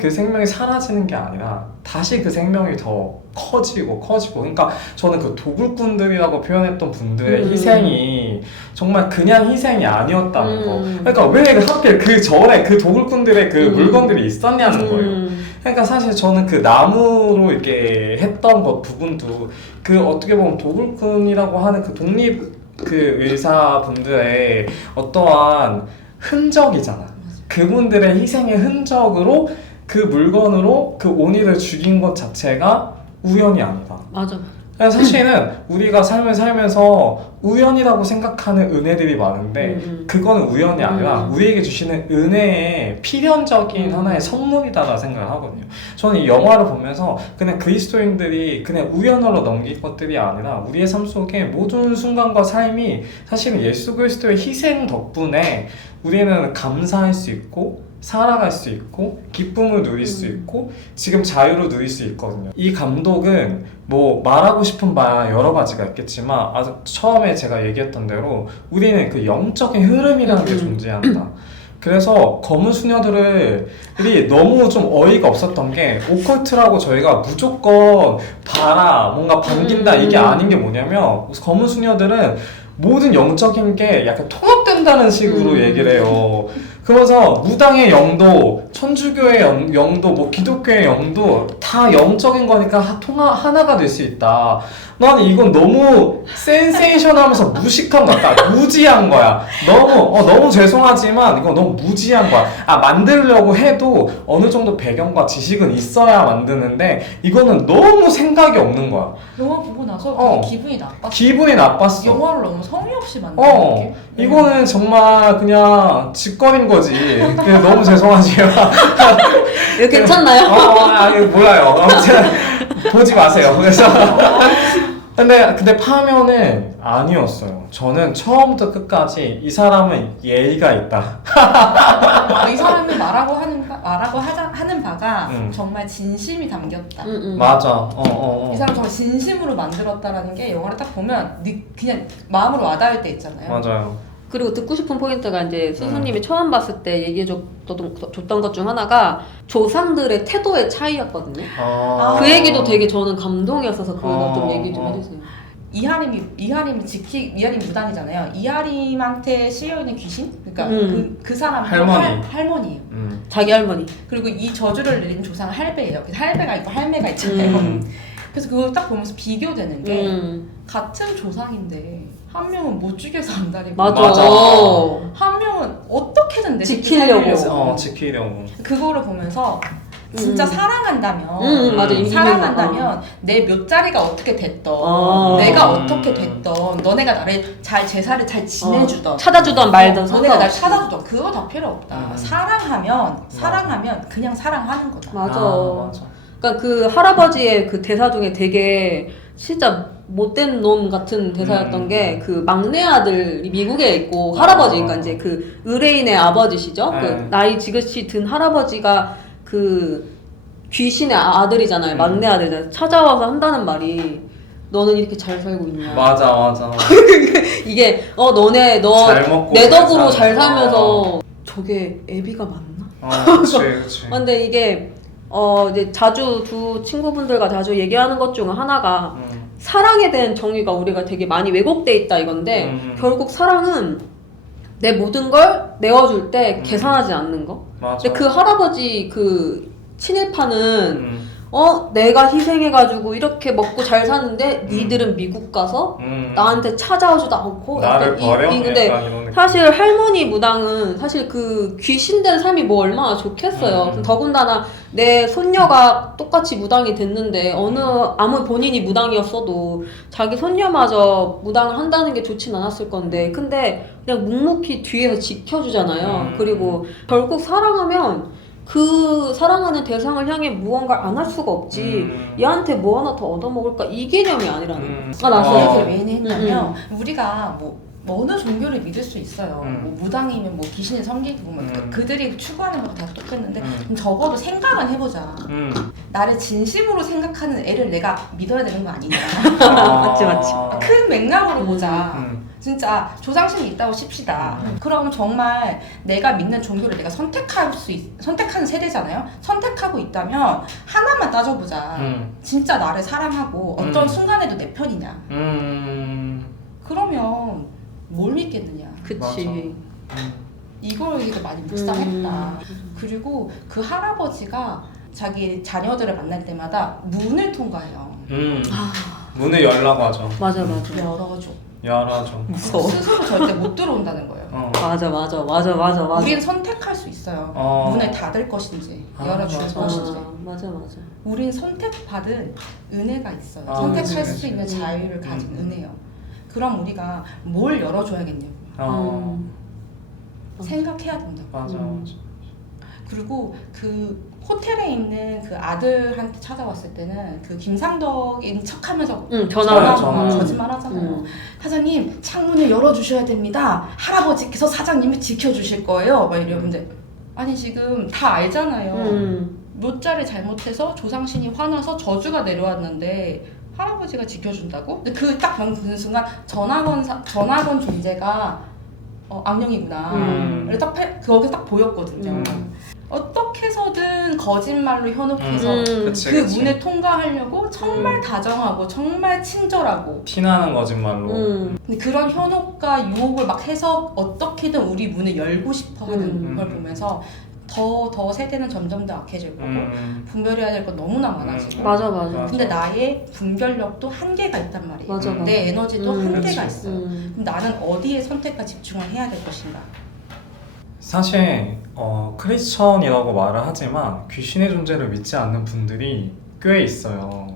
그 생명이 사라지는 게 아니라 다시 그 생명이 더 커지고 그러니까 저는 그 도굴꾼들이라고 표현했던 분들의 희생이 정말 그냥 희생이 아니었다는 거. 그러니까 왜 하필 그 전에 그 도굴꾼들의 그 물건들이 있었냐는 거예요. 그러니까 사실 저는 그 나무로 이렇게 했던 것 부분도 그 어떻게 보면 도굴꾼이라고 하는 그 독립 그 의사분들의 어떠한 흔적이잖아. 그분들의 희생의 흔적으로 그 물건으로 그 오니를 죽인 것 자체가 우연이 아니다. 맞아. 사실은 우리가 삶을 살면서 우연이라고 생각하는 은혜들이 많은데 그거는 우연이 아니라 우리에게 주시는 은혜의 필연적인 하나의 선물이다라고 생각을 하거든요. 저는 이 영화를 보면서 그냥 그리스도인들이 그냥 우연으로 넘길 것들이 아니라 우리의 삶 속에 모든 순간과 삶이 사실은 예수 그리스도의 희생 덕분에 우리는 감사할 수 있고 살아갈 수 있고 기쁨을 누릴 수 있고 지금 자유를 누릴 수 있거든요. 이 감독은 뭐 말하고 싶은 바 여러 가지가 있겠지만 아주 처음에 제가 얘기했던 대로 우리는 그 영적인 흐름이라는 게 존재한다. 그래서 검은 수녀들이 너무 좀 어이가 없었던 게 오컬트라고 저희가 무조건 봐라 뭔가 반긴다 이게 아닌 게 뭐냐면 검은 수녀들은 모든 영적인 게 약간 통합된다는 식으로 얘기를 해요. 그래서 무당의 영도, 천주교의 영도, 뭐 기독교의 영도 다 영적인 거니까 하나가 될 수 있다. 나는 이건 너무 센세이션하면서 무식한 것 같다. 무지한 거야. 너무 죄송하지만 이건 너무 무지한 거야. 만들려고 해도 어느 정도 배경과 지식은 있어야 만드는데 이거는 너무 생각이 없는 거야. 영화 보고 나서 되게 기분이 나빴어. 기분이 나빴어. 영화를 너무 성의 없이 만든 느낌? 이거는 정말 그냥 짓거린 거지. 그냥 너무 죄송하지만. 이거 괜찮나요? 이거 몰라요. 아무튼 보지 마세요. 그래서 근데 파면은 아니었어요. 저는 처음부터 끝까지 이 사람은 예의가 있다. 이 사람이 말하고 하는 바가 정말 진심이 담겼다. 맞아. 이 사람 정말 진심으로 만들었다라는 게 영화를 딱 보면 그냥 마음으로 와닿을 때 있잖아요. 맞아요. 그리고 듣고 싶은 포인트가 이제 스승님이 처음 봤을 때 얘기해줬던 것 중 하나가 조상들의 태도의 차이였거든요. 그 얘기도 되게 저는 감동이었어서 그거 좀 얘기 좀 해주세요. 이하림이 무당이잖아요. 이하림한테 씌어있는 귀신? 그러니까 그 사람 할머니. 할머니예요. 자기 할머니. 그리고 이 저주를 내린 조상은 할배예요. 할배가 있고 할매가 있잖아요. 그래서 그걸 딱 보면서 비교되는 게 같은 조상인데 한 명은 못 죽여서 안 다니고 맞아. 한 명은 어떻게든 내 새끼 지키려고. 살리려고. 지키려고. 그거를 보면서 진짜 사랑한다면 맞아. 사랑한다면 내 몇 자리가 어떻게 됐던 내가 어떻게 됐던 너네가 나를 잘 제사를 잘 지내주던 찾아주던 말던 너네가 날 상관없이. 찾아주던 그거 다 필요 없다. 사랑하면 그냥 사랑하는 거다. 맞아. 맞아. 그러니까 그 할아버지의 그 대사 중에 되게 진짜 못된 놈 같은 대사였던 게 그 막내 아들이 미국에 있고 할아버지니까 이제 그 의뢰인의 아버지시죠. 그 나이 지긋이 든 할아버지가 그 귀신의 아들이잖아요. 막내 아들이잖아요. 찾아와서 한다는 말이 너는 이렇게 잘 살고 있냐. 맞아. 이게 너네 잘 먹고 내 잘 덕으로 잘 살면서. 살면서 저게 애비가 맞나? 그치. 근데 이게 이제 자주 두 친구분들과 자주 얘기하는 것 중 하나가 사랑에 대한 정의가 우리가 되게 많이 왜곡돼 있다 이건데 결국 사랑은 내 모든 걸 내어줄 때 계산하지 않는 거. 맞아. 근데 그 할아버지 그 친일파는 내가 희생해가지고 이렇게 먹고 잘 사는데 니들은 미국 가서 나한테 찾아오지도 않고 나를 버려? 근데 약간 이런 느낌. 사실 할머니 무당은 사실 그 귀신된 삶이 뭐 얼마나 좋겠어요. 더군다나 내 손녀가 똑같이 무당이 됐는데 아무 본인이 무당이었어도 자기 손녀마저 무당을 한다는 게 좋진 않았을 건데 근데 그냥 묵묵히 뒤에서 지켜주잖아요. 그리고 결국 사랑하면 그 사랑하는 대상을 향해 무언가를 안 할 수가 없지. 얘한테 뭐 하나 더 얻어먹을까 이 개념이 아니라는 거. 나 나서 그 얘기를 왜 했냐면 우리가 뭐 어느 종교를 믿을 수 있어요. 뭐 무당이면 뭐 귀신을 섬기고 그들이 추구하는 거가 다 똑같는데 그럼 적어도 생각은 해보자. 나를 진심으로 생각하는 애를 내가 믿어야 되는 거 아니냐. 맞지. 큰 맥락으로 보자. 진짜 조상신이 있다고 칩시다. 그럼 정말 내가 믿는 종교를 내가 선택하는 세대잖아요. 선택하고 있다면 하나만 따져보자. 진짜 나를 사랑하고 어떤 순간에도 내 편이냐. 그러면 뭘 믿겠느냐. 그치. 이걸 우리가 많이 묵상했다. 그리고 그 할아버지가 자기 자녀들을 만날 때마다 문을 통과해요. 문을 열라고 하죠. 맞아. 열어줘. 무서워. 스스로 절대 못 들어온다는 거예요. 맞아. 우리는 선택할 수 있어요. 문을 닫을 것인지 열어줄 것인지. 맞아. 우린 선택받은 은혜가 있어요. 아, 선택할 그치. 수 있는 자유를 가진 은혜요. 그럼 우리가 뭘 열어줘야겠냐고. 생각해야 된다고. 맞아. 그리고 그 호텔에 있는 그 아들한테 찾아왔을 때는 그 김상덕인 척하면서 전화. 거짓말 하잖아요. 사장님 창문을 열어주셔야 됩니다. 할아버지께서 사장님을 지켜주실 거예요. 막 이러는데 아니 지금 다 알잖아요. 몇 자리 잘못해서 조상신이 화나서 저주가 내려왔는데 할아버지가 지켜준다고? 근데 그 딱 그 순간 전학원 존재가 악령이구나. 거기서 딱 보였거든요. 어떻게 해서든 거짓말로 현혹해서 그치. 문을 통과하려고 정말 다정하고 정말 친절하고 티나는 거짓말로. 근데 그런 현혹과 유혹을 막 해서 어떻게든 우리 문을 열고 싶어 하는 걸 보면서 더 세대는 점점 더 악해질 거고 분별해야 될 건 너무나 많아지고 맞아. 근데 나의 분별력도 한계가 있단 말이에요. 맞아. 내 에너지도 한계가 그치. 있어요. 그럼 나는 어디에 선택과 집중을 해야 될 것인가? 사실 크리스천이라고 말을 하지만 귀신의 존재를 믿지 않는 분들이 꽤 있어요.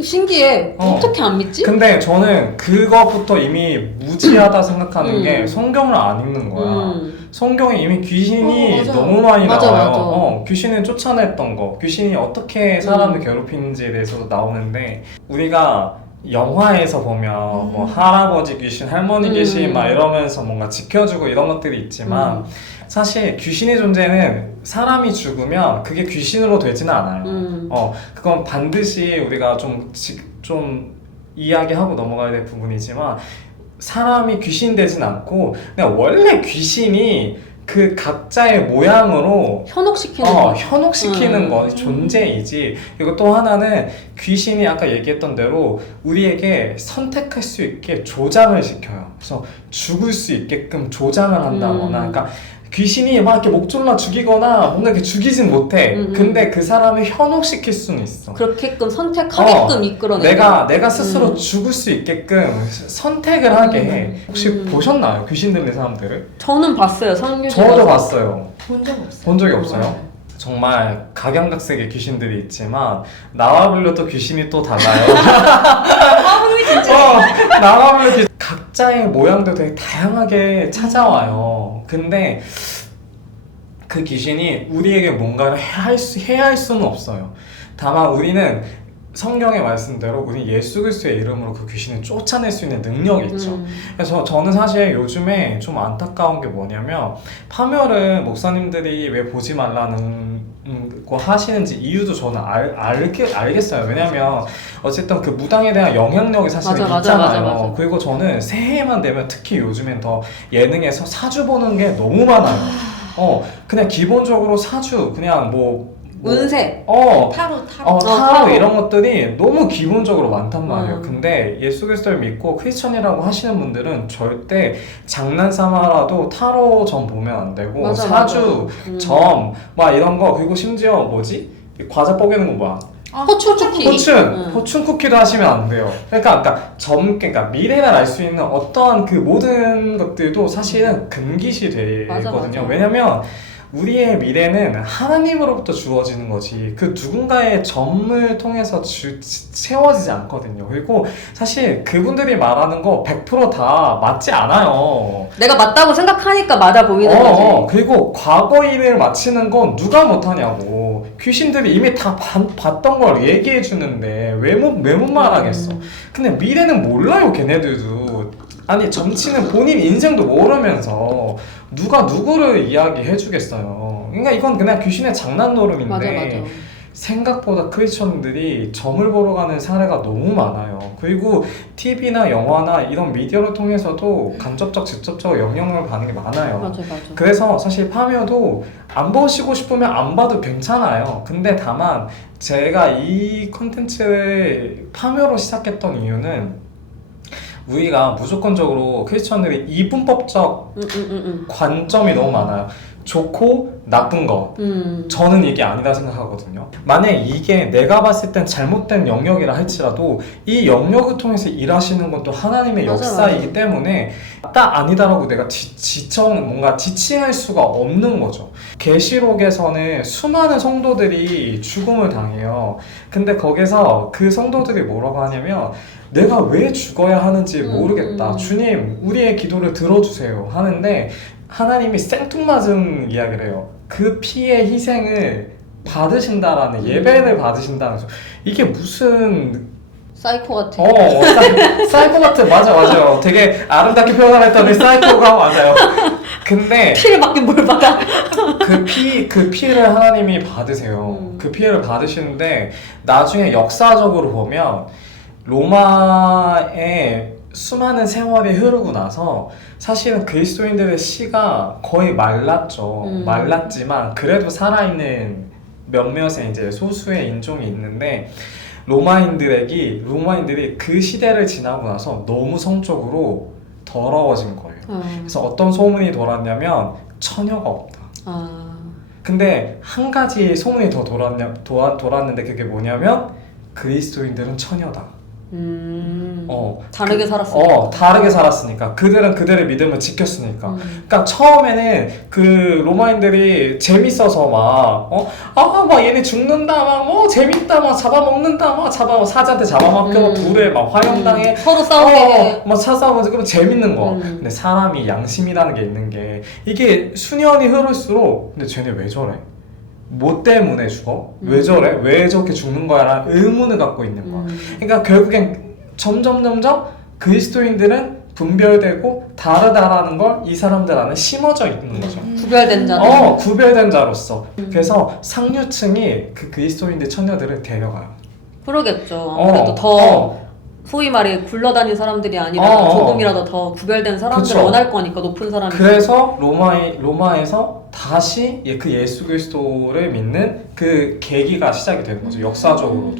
신기해. 어떻게 안 믿지? 근데 저는 그거부터 이미 무지하다 생각하는 게 성경을 안 읽는 거야. 성경에 이미 귀신이 맞아. 너무 많이 맞아. 나와요. 귀신을 쫓아냈던 거, 귀신이 어떻게 사람을 괴롭히는지에 대해서도 나오는데 우리가 영화에서 보면 뭐 할아버지 귀신, 할머니 귀신 막 이러면서 뭔가 지켜주고 이런 것들이 있지만 사실 귀신의 존재는 사람이 죽으면 그게 귀신으로 되지는 않아요. 그건 반드시 우리가 좀 이야기하고 넘어가야 될 부분이지만 사람이 귀신 되진 않고 그냥 원래 귀신이 그 각자의 모양으로 현혹시키는 거. 현혹시키는 건 존재이지. 그리고 또 하나는 귀신이 아까 얘기했던 대로 우리에게 선택할 수 있게 조장을 시켜요. 그래서 죽을 수 있게끔 조장을 한다거나, 그러니까 귀신이 막 이렇게 목 졸라 죽이거나 뭔가 이렇게 죽이진 못해. 근데 그 사람을 현혹시킬 수는 있어. 그렇게끔 선택하게끔 이끌어내는 내가 스스로 죽을 수 있게끔 선택을 하게 해. 혹시 보셨나요? 귀신 들린 사람들을? 저는 봤어요. 성규 저도 봤어요. 본 적 없어요. 본 적이 없어요? 정말 각양각색의 귀신들이 있지만 나와 불려도 귀신이 또 달라요. 나와 불려 각자의 모양도 되게 다양하게 찾아와요. 근데 그 귀신이 우리에게 뭔가를 해야 할 수는 없어요. 다만 우리는 성경의 말씀대로 우리 예수 그리스도의 이름으로 그 귀신을 쫓아낼 수 있는 능력이 있죠. 그래서 저는 사실 요즘에 좀 안타까운 게 뭐냐면 파멸은 목사님들이 왜 보지 말라는 거 하시는지 이유도 저는 알겠어요. 왜냐면 어쨌든 그 무당에 대한 영향력이 사실 있잖아요. 맞아. 그리고 저는 새해만 되면 특히 요즘엔 더 예능에서 사주 보는 게 너무 많아요. 그냥 기본적으로 사주 그냥 운세. 타로 이런 것들이 너무 기본적으로 많단 말이에요. 근데 예수 그리스도를 믿고 크리스천이라고 하시는 분들은 절대 장난삼아라도 타로 점 보면 안 되고 사주 점 막 이런 거, 그리고 심지어 과자 뽀개는 거 뭐야? 포춘 쿠키. 포춘 쿠키도 하시면 안 돼요. 그러니까 미래를 알 수 있는 어떠한 그 모든 것들도 사실은 금기시 되거든요. 왜냐면 우리의 미래는 하나님으로부터 주어지는 거지 그 누군가의 점을 통해서 채워지지 않거든요. 그리고 사실 그분들이 말하는 거 100% 다 맞지 않아요. 내가 맞다고 생각하니까 맞아 보이는 거지. 그리고 과거 일을 맞히는 건 누가 못하냐고. 귀신들이 이미 다 봤던 걸 얘기해 주는데 왜 못 말하겠어. 근데 미래는 몰라요 걔네들도. 아니 점치는 본인 인생도 모르면서 누가 누구를 이야기해 주겠어요. 그러니까 이건 그냥 귀신의 장난 노름인데 맞아. 생각보다 크리스천들이 점을 보러 가는 사례가 너무 많아요. 그리고 TV나 영화나 이런 미디어를 통해서도 간접적, 직접적 영향을 받는 게 많아요. 맞아. 그래서 사실 파묘도 안 보시고 싶으면 안 봐도 괜찮아요. 근데 다만 제가 이 콘텐츠를 파묘로 시작했던 이유는 우리가 무조건적으로 크리스천들이 이분법적 관점이 너무 많아요. 좋고 나쁜 거. 저는 이게 아니다 생각하거든요. 만약 이게 내가 봤을 땐 잘못된 영역이라 할지라도 이 영역을 통해서 일하시는 건 또 하나님의 역사이기 때문에 딱 아니다라고 내가 뭔가 지칭할 수가 없는 거죠. 계시록에서는 수많은 성도들이 죽음을 당해요. 근데 거기서 그 성도들이 뭐라고 하냐면 내가 왜 죽어야 하는지 모르겠다. 주님, 우리의 기도를 들어주세요. 하는데 하나님이 생뚱맞은 이야기를 해요. 그 피의 희생을 받으신다라는 예배를 받으신다는 소. 이게 무슨 사이코 같아. 사이코 같은 맞아. 되게 아름답게 표현했더니 사이코가 맞아요. 근데 피를 받긴 뭘 받아? 그 피를 하나님이 받으세요. 그 피해를 받으시는데 나중에 역사적으로 보면 로마의 수많은 세월이 흐르고 나서 사실은 그리스도인들의 씨가 거의 말랐죠. 말랐지만 그래도 살아있는 몇몇의 이제 소수의 인종이 있는데 로마인들이 그 시대를 지나고 나서 너무 성적으로 더러워진 거예요. 그래서 어떤 소문이 돌았냐면 처녀가 없다. 근데 한 가지 소문이 더 돌았는데 그게 뭐냐면 그리스도인들은 처녀다. 다르게 살았으니까. 다르게 살았으니까. 그들은 그들의 믿음을 지켰으니까. 그러니까 처음에는 그 로마인들이 재밌어서 막 얘네 죽는다, 재밌다, 잡아먹는다, 사자한테 잡아먹고 불에 막 화형당해. 서로 싸우게 해. 막 사싸우면서 그럼 재밌는 거. 근데 사람이 양심이라는 게 있는 게 이게 수년이 흐를수록 근데 쟤네 왜 저래? 뭐 때문에 죽어? 왜 저래? 왜 저렇게 죽는 거야? 라는 의문을 갖고 있는 거야. 그러니까 결국엔 점점 그리스도인들은 분별되고 다르다라는 걸 이 사람들 안에 심어져 있는 거죠. 구별된 자. 구별된 자로서. 그래서 상류층이 그 그리스도인들 처녀들을 데려가요. 그러겠죠. 아무래도 더 소위 말해 굴러다니는 사람들이 아니라 조금이라도 더 구별된 사람들을 그쵸. 원할 거니까 높은 사람이. 그래서 로마에서 다시 그 예수 그리스도를 믿는 그 계기가 시작이 되는 거죠. 역사적으로도.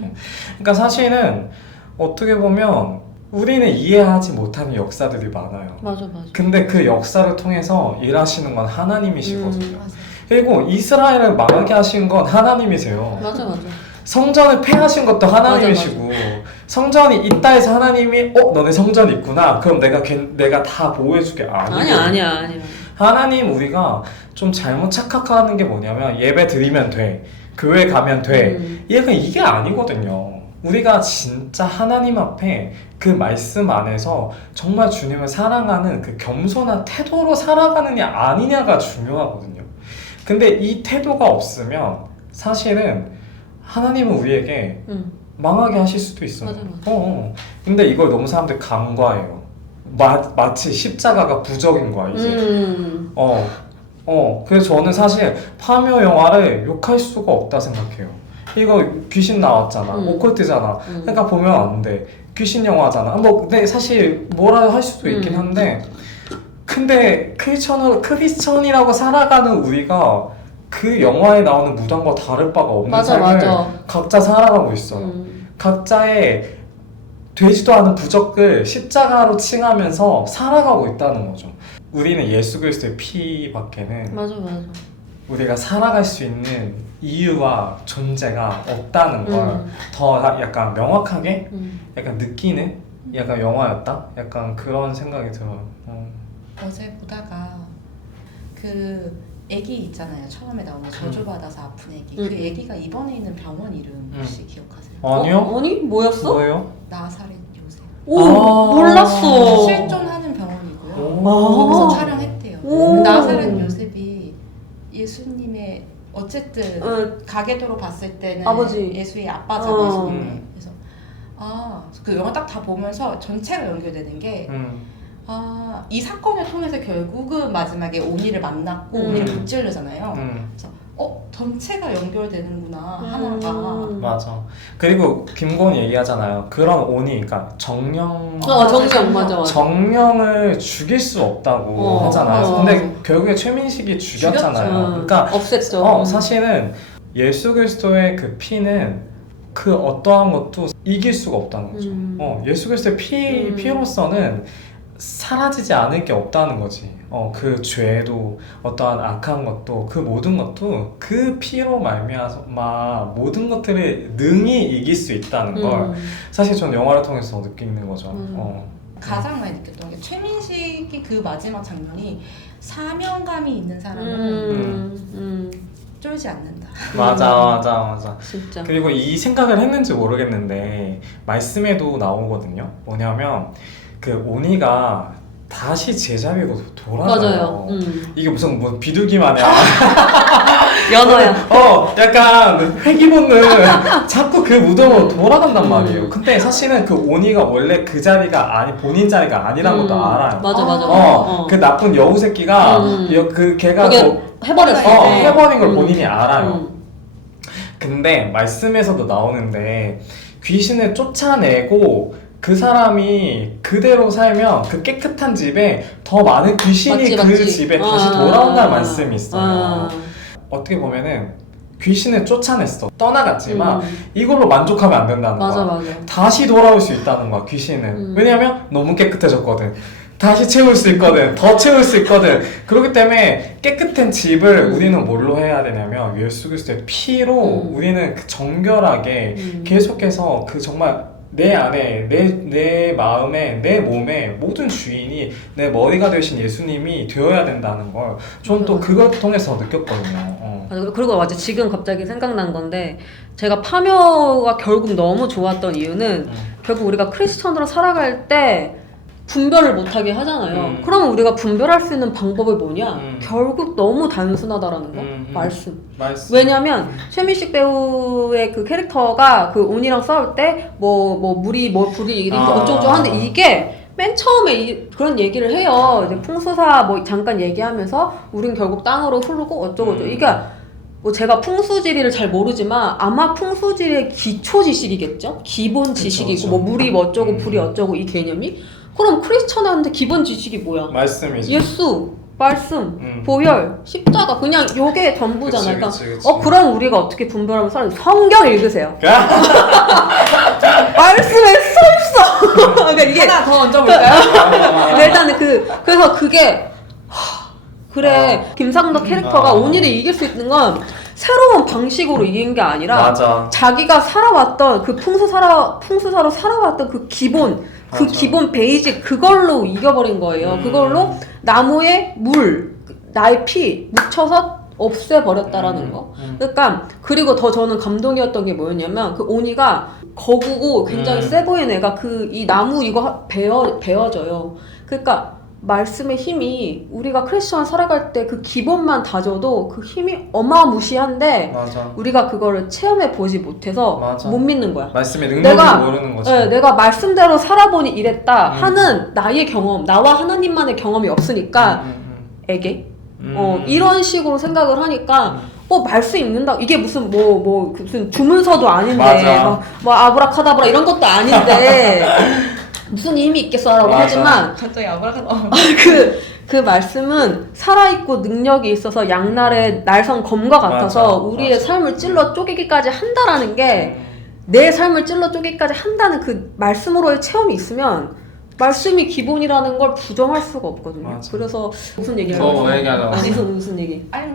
그러니까 사실은 어떻게 보면 우리는 이해하지 못하는 역사들이 많아요. 맞아. 근데 그 역사를 통해서 일하시는 건 하나님이시거든요. 맞아. 그리고 이스라엘을 망하게 하신 건 하나님이세요. 맞아. 성전을 폐하신 것도 하나님이시고 성전이 있다 해서 하나님이 너네 성전 있구나 그럼 내가 다 보호해줄게. 아니야. 하나님 우리가 좀 잘못 착각하는 게 뭐냐면 예배 드리면 돼, 교회 가면 돼, 이게 아니거든요. 우리가 진짜 하나님 앞에 그 말씀 안에서 정말 주님을 사랑하는 그 겸손한 태도로 살아가느냐 아니냐가 중요하거든요. 근데 이 태도가 없으면 사실은 하나님은 우리에게 망하게 하실 수도 있어요. 맞아. 근데 이걸 너무 사람들이 간과해요. 마치 십자가가 부적인 거야 이제. 그래서 저는 사실 파묘 영화를 욕할 수가 없다 생각해요. 이거 귀신 나왔잖아, 오컬트잖아. 그러니까 보면 안 돼. 귀신 영화잖아. 근데 사실 뭐라 할 수도 있긴 한데, 근데 크리스천이라고 살아가는 우리가 그 영화에 나오는 무당과 다를 바가 없는 삶을 각자 살아가고 있어요. 각자의 되지도 않은 부적을 십자가로 칭하면서 살아가고 있다는 거죠. 우리는 예수 그리스도의 피밖에는 맞아. 우리가 살아갈 수 있는 이유와 존재가 없다는 걸 더 약간 명확하게 약간 느끼는 약간 영화였다? 약간 그런 생각이 들어요. 어제 보다가 그 애기 있잖아요. 처음에 나오는 저주받아서 아픈 애기. 그 애기가 입원해 있는 병원 이름 혹시 기억하세요? 아니요? 아니? 뭐였어? 뭐예요? 나사렛 요셉. 몰랐어. 실존하는 병원이고요. 오. 거기서 촬영했대요. 오. 나사렛 요셉이 예수님의 어쨌든 가계도로 봤을 때는 아버지. 예수의 아빠잖아요. 예수님의. 음. 그래서 그 영화 딱 다 보면서 전체가 연결되는 게 이 사건을 통해서 결국은 마지막에 오니를 만났고 오니를 붙질르잖아요. 그래서 전체가 연결되는구나 하나가. 맞아. 그리고 김고은 얘기하잖아요. 그런 오니, 그러니까 정령. 정령 맞아. 정령을 죽일 수 없다고 하잖아요. 근데 결국에 최민식이 죽였잖아요. 그러니까 없앴죠. 사실은 예수 그리스도의 그 피는 그 어떠한 것도 이길 수가 없다는 거죠. 예수 그리스도의 피로서는 사라지지 않을 게 없다는 거지. 그 죄도 어떠한 악한 것도 그 모든 것도 그 피로 말미암아 모든 것들을 능히 이길 수 있다는 걸 사실 전 영화를 통해서 느끼는 거죠. 가장 많이 느꼈던 게 최민식이 그 마지막 장면이 사명감이 있는 사람은 쫄지 않는다. 맞아. 진짜. 그리고 이 생각을 했는지 모르겠는데 말씀에도 나오거든요. 뭐냐면 그 오니가 다시 제자리로 돌아가요. 맞아요. 이게 무슨 뭐 비둘기 마냥 연어야. 약간 회귀 본능 자꾸 그 무덤으로 돌아간단 말이에요. 근데 사실은 그 오니가 원래 그 자리가 본인 자리가 아니란 것도 알아요. 맞아. 그 나쁜 여우 새끼가 그 걔가 해버렸어. 해버린 걸 본인이 알아요. 근데 말씀에서도 나오는데 귀신을 쫓아내고 그 사람이 그대로 살면 그 깨끗한 집에 더 많은 귀신이 그 집에 다시 돌아온다는 말씀이 있어요. 어떻게 보면은 귀신을 쫓아냈어, 떠나갔지만 이걸로 만족하면 안 된다는 거야. 맞아. 다시 돌아올 수 있다는 거야 귀신은. 왜냐면 너무 깨끗해졌거든. 다시 채울 수 있거든. 더 채울 수 있거든. 그렇기 때문에 깨끗한 집을 우리는 뭘로 해야 되냐면 예수 그리스도의 피로 우리는 그 정결하게 계속해서 그 정말 내 안에 내 마음에 내 몸에 모든 주인이 내 머리가 되신 예수님이 되어야 된다는 걸 전 또 그걸 통해서 느꼈거든요. 그리고 맞아, 지금 갑자기 생각난 건데 제가 파묘가 결국 너무 좋았던 이유는 결국 우리가 크리스천으로 살아갈 때 분별을 못하게 하잖아요. 그러면 우리가 분별할 수 있는 방법이 뭐냐? 결국 너무 단순하다라는 거. 말씀. 왜냐면 최민식 배우의 그 캐릭터가 그 온이랑 싸울 때 물이 불이 어쩌고저쩌고 하는데 이게 맨 처음에 그런 얘기를 해요. 이제 풍수사 잠깐 얘기하면서 우린 결국 땅으로 흐르고 어쩌고저쩌고. 이게 뭐 제가 풍수지리를 잘 모르지만 아마 풍수지리의 기초 지식이겠죠? 기본 지식이고 그쵸. 뭐 물이 어쩌고 불이 어쩌고 이 개념이 그럼 크리스천한테 기본 지식이 뭐야? 말씀이지. 예수, 말씀, 보혈, 십자가 그냥 요게 전부잖아요. 그치. 그럼 우리가 어떻게 분별하면 살아요? 성경 읽으세요. 말씀에 수 없어. 그러니까 이게 하나 더 얹어볼까요? 일단은 그래서 그게 그래 김상덕 캐릭터가 온일이 이길 수 있는 건 새로운 방식으로 이긴 게 아니라 맞아. 자기가 살아왔던 그 풍수사로 살아왔던 그 기본 그 맞아. 기본 베이직 그걸로 이겨버린 거예요. 그걸로 나무에 물 나의 피 묻혀서 없애버렸다라는 거. 그러니까 그리고 더 저는 감동이었던 게 뭐였냐면 그 오니가 거구고 굉장히 세 보이는 애가 그 이 나무 이거 베어져요. 그러니까 말씀의 힘이 우리가 크리스천 살아갈 때 그 기본만 다져도 그 힘이 어마무시한데 맞아. 우리가 그거를 체험해 보지 못해서 맞아. 못 믿는 거야. 말씀의 능력을 모르는 거지. 네, 내가 말씀대로 살아보니 이랬다 하는 나의 경험, 나와 하나님만의 경험이 없으니까 에게 이런 식으로 생각을 하니까 말씀 읽는다 이게 무슨 무슨 주문서도 아닌데 맞아. 뭐 아브라카다브라 이런 것도 아닌데 무슨 힘이 있겠어라고 맞아. 하지만 갑자기 아브라카다브라. 그 말씀은 살아있고 능력이 있어서 양날의 날선 검과 같아서 맞아. 우리의 맞아. 삶을 찔러 쪼개기까지 한다라는 게 내 삶을 찔러 쪼개기까지 한다는 그 말씀으로의 체험이 있으면 말씀이 기본이라는 걸 부정할 수가 없거든요. 맞아. 그래서 무슨 얘기를 뭐 얘기하려고 아니 무슨 얘기? 아니,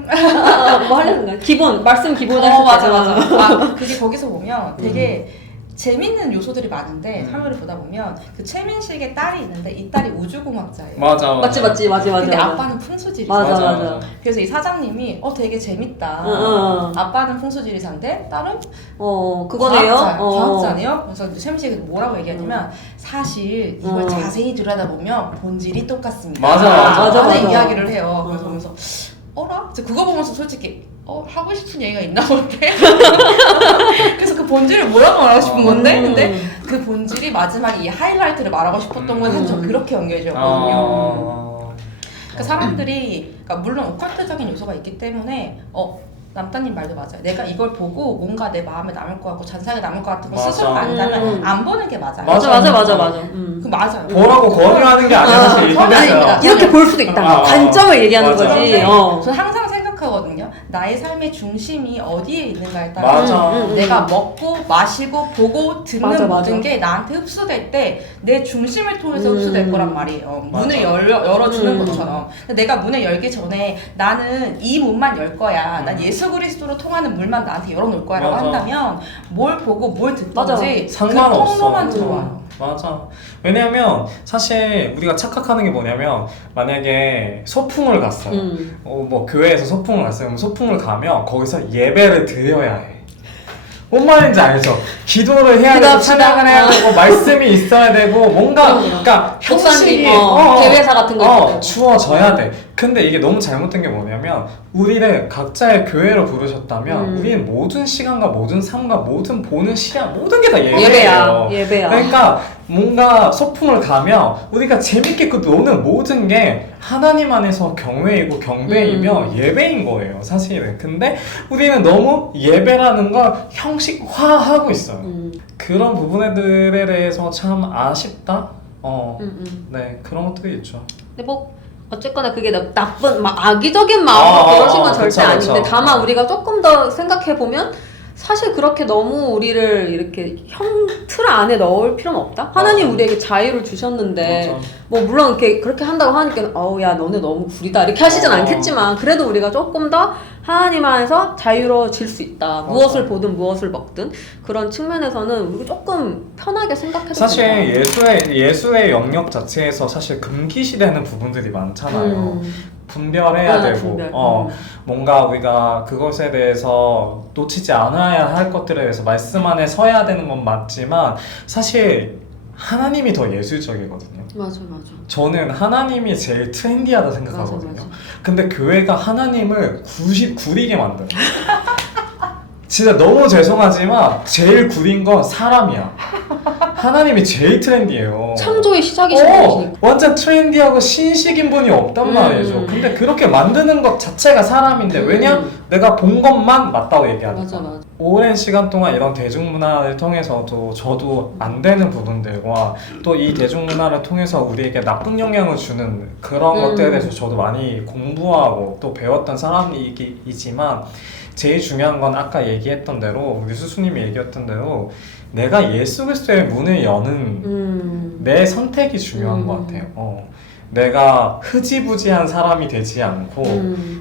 뭐 하려는 거야? 기본 말씀 기본 맞아. 그게 거기서 보면 되게 재밌는 요소들이 많은데 사회를 보다 보면 그 최민식의 딸이 있는데 이 딸이 우주공학자예요. 맞아. 맞지. 근데 아빠는 풍수지리사. 맞아. 그래서 이 사장님이 되게 재밌다. 아빠는 풍수지리사인데 딸은 그거네요. 과학자네요. 그래서 이제 최민식이 뭐라고 얘기하냐면 사실 이걸 자세히 들여다보면 본질이 똑같습니다. 맞아. 하는 이야기를 해요. 그래서 보면서 어라? 그거 보면서 솔직히 하고 싶은 얘기가 있나 본데? 그래서 그 본질을 뭐라고 말하고 싶은 건데? 근데 그 본질이 마지막에 이 하이라이트를 말하고 싶었던 건 사실 전 그렇게 연결해졌거든요. 그러니까 사람들이 그러니까 물론 오컬트적인 요소가 있기 때문에 남따님 말도 맞아요. 내가 이걸 보고 뭔가 내 마음에 남을 것 같고 잔상에 남을 것 같은 거 스스로 안다면 안 보는 게 맞아요. 맞아. 그 맞아요. 보라고 권유하는 게 아니라 사실 아닙니다. 이렇게 볼 수도 있다. 관점을 얘기하는 맞아. 거지. 저는 항상 생각하거든요. 나의 삶의 중심이 어디에 있는가에 따라서 맞아. 내가 먹고 마시고 보고 듣는 맞아. 모든 게 나한테 흡수될 때 내 중심을 통해서 흡수될 거란 말이에요. 문을 열어주는 것처럼. 근데 내가 문을 열기 전에 나는 이 문만 열 거야. 난 예수 그리스도로 통하는 문만 나한테 열어놓을 거야 라고 맞아. 한다면 뭘 보고 뭘 듣든지 맞아. 그 상관없어. 통로만 들어와요. 맞아. 왜냐면 사실 우리가 착각하는 게 뭐냐면 만약에 소풍을 갔어요. 뭐 교회에서 소풍을 갔어요. 그럼 소풍을 가면 거기서 예배를 드려야 해. 뭔 말인지 알죠? 기도를 해야 되고 찬양을 해야 되고 말씀이 있어야 되고 뭔가 그러니까 형식이 개회사 같은 거 주어져야 돼. 근데 이게 너무 잘못된 게 뭐냐면 우리를 각자의 교회로 부르셨다면 우리는 모든 시간과 모든 삶과 모든 보는 시간 모든 게 다 예배예요. 예배야. 그러니까 뭔가 소풍을 가면 우리가 재밌게 노는 모든 게 하나님 안에서 경외이고 경배이며 예배인 거예요, 사실은. 근데 우리는 너무 예배라는 걸 형식화하고 있어요. 그런 부분들에 대해서 참 아쉽다. 네, 그런 것들이 있죠. 근데 어쨌거나 그게 나쁜 악의적인 마음으로 그러신 건 절대 아닌데 다만 우리가 조금 더 생각해 보면 사실 그렇게 너무 우리를 이렇게 틀 안에 넣을 필요는 없다. 하나님 우리에게 자유를 주셨는데 뭐 물론 그렇게 한다고 하니까 야 너네 너무 구리다 이렇게 하시진 않겠지만 그래도 우리가 조금 더 하나님 안에서 자유로워질 수 있다. 무엇을 보든 무엇을 먹든 그런 측면에서는 우리가 조금 편하게 생각해도 사실 예수의 영역 자체에서 사실 금기시되는 부분들이 많잖아요. 분별해야 되고 분별. 뭔가 우리가 그것에 대해서 놓치지 않아야 할 것들에 대해서 말씀 안에 서야 되는 건 맞지만 사실 하나님이 더 예술적이거든요. 맞아. 저는 하나님이 제일 트렌디하다 생각하거든요. 맞아. 근데 교회가 하나님을 구리게 만들어요. 진짜 너무 죄송하지만 제일 구린 건 사람이야. 하나님이 제일 트렌디해요. 창조의 시작이신 분이시니까. 완전 트렌디하고 신식인 분이 없단 말이죠. 근데 그렇게 만드는 것 자체가 사람인데 왜냐? 내가 본 것만 맞다고 얘기하니까. 맞아 맞아. 오랜 시간 동안 이런 대중문화를 통해서도 저도 안 되는 부분들과 또 이 대중문화를 통해서 우리에게 나쁜 영향을 주는 그런 것들에 대해서 저도 많이 공부하고 또 배웠던 사람이지만 제일 중요한 건 아까 얘기했던 대로 우리 수수님이 얘기했던 대로 내가 예수 그리스도의 문을 여는 내 선택이 중요한 것 같아요. 내가 흐지부지한 사람이 되지 않고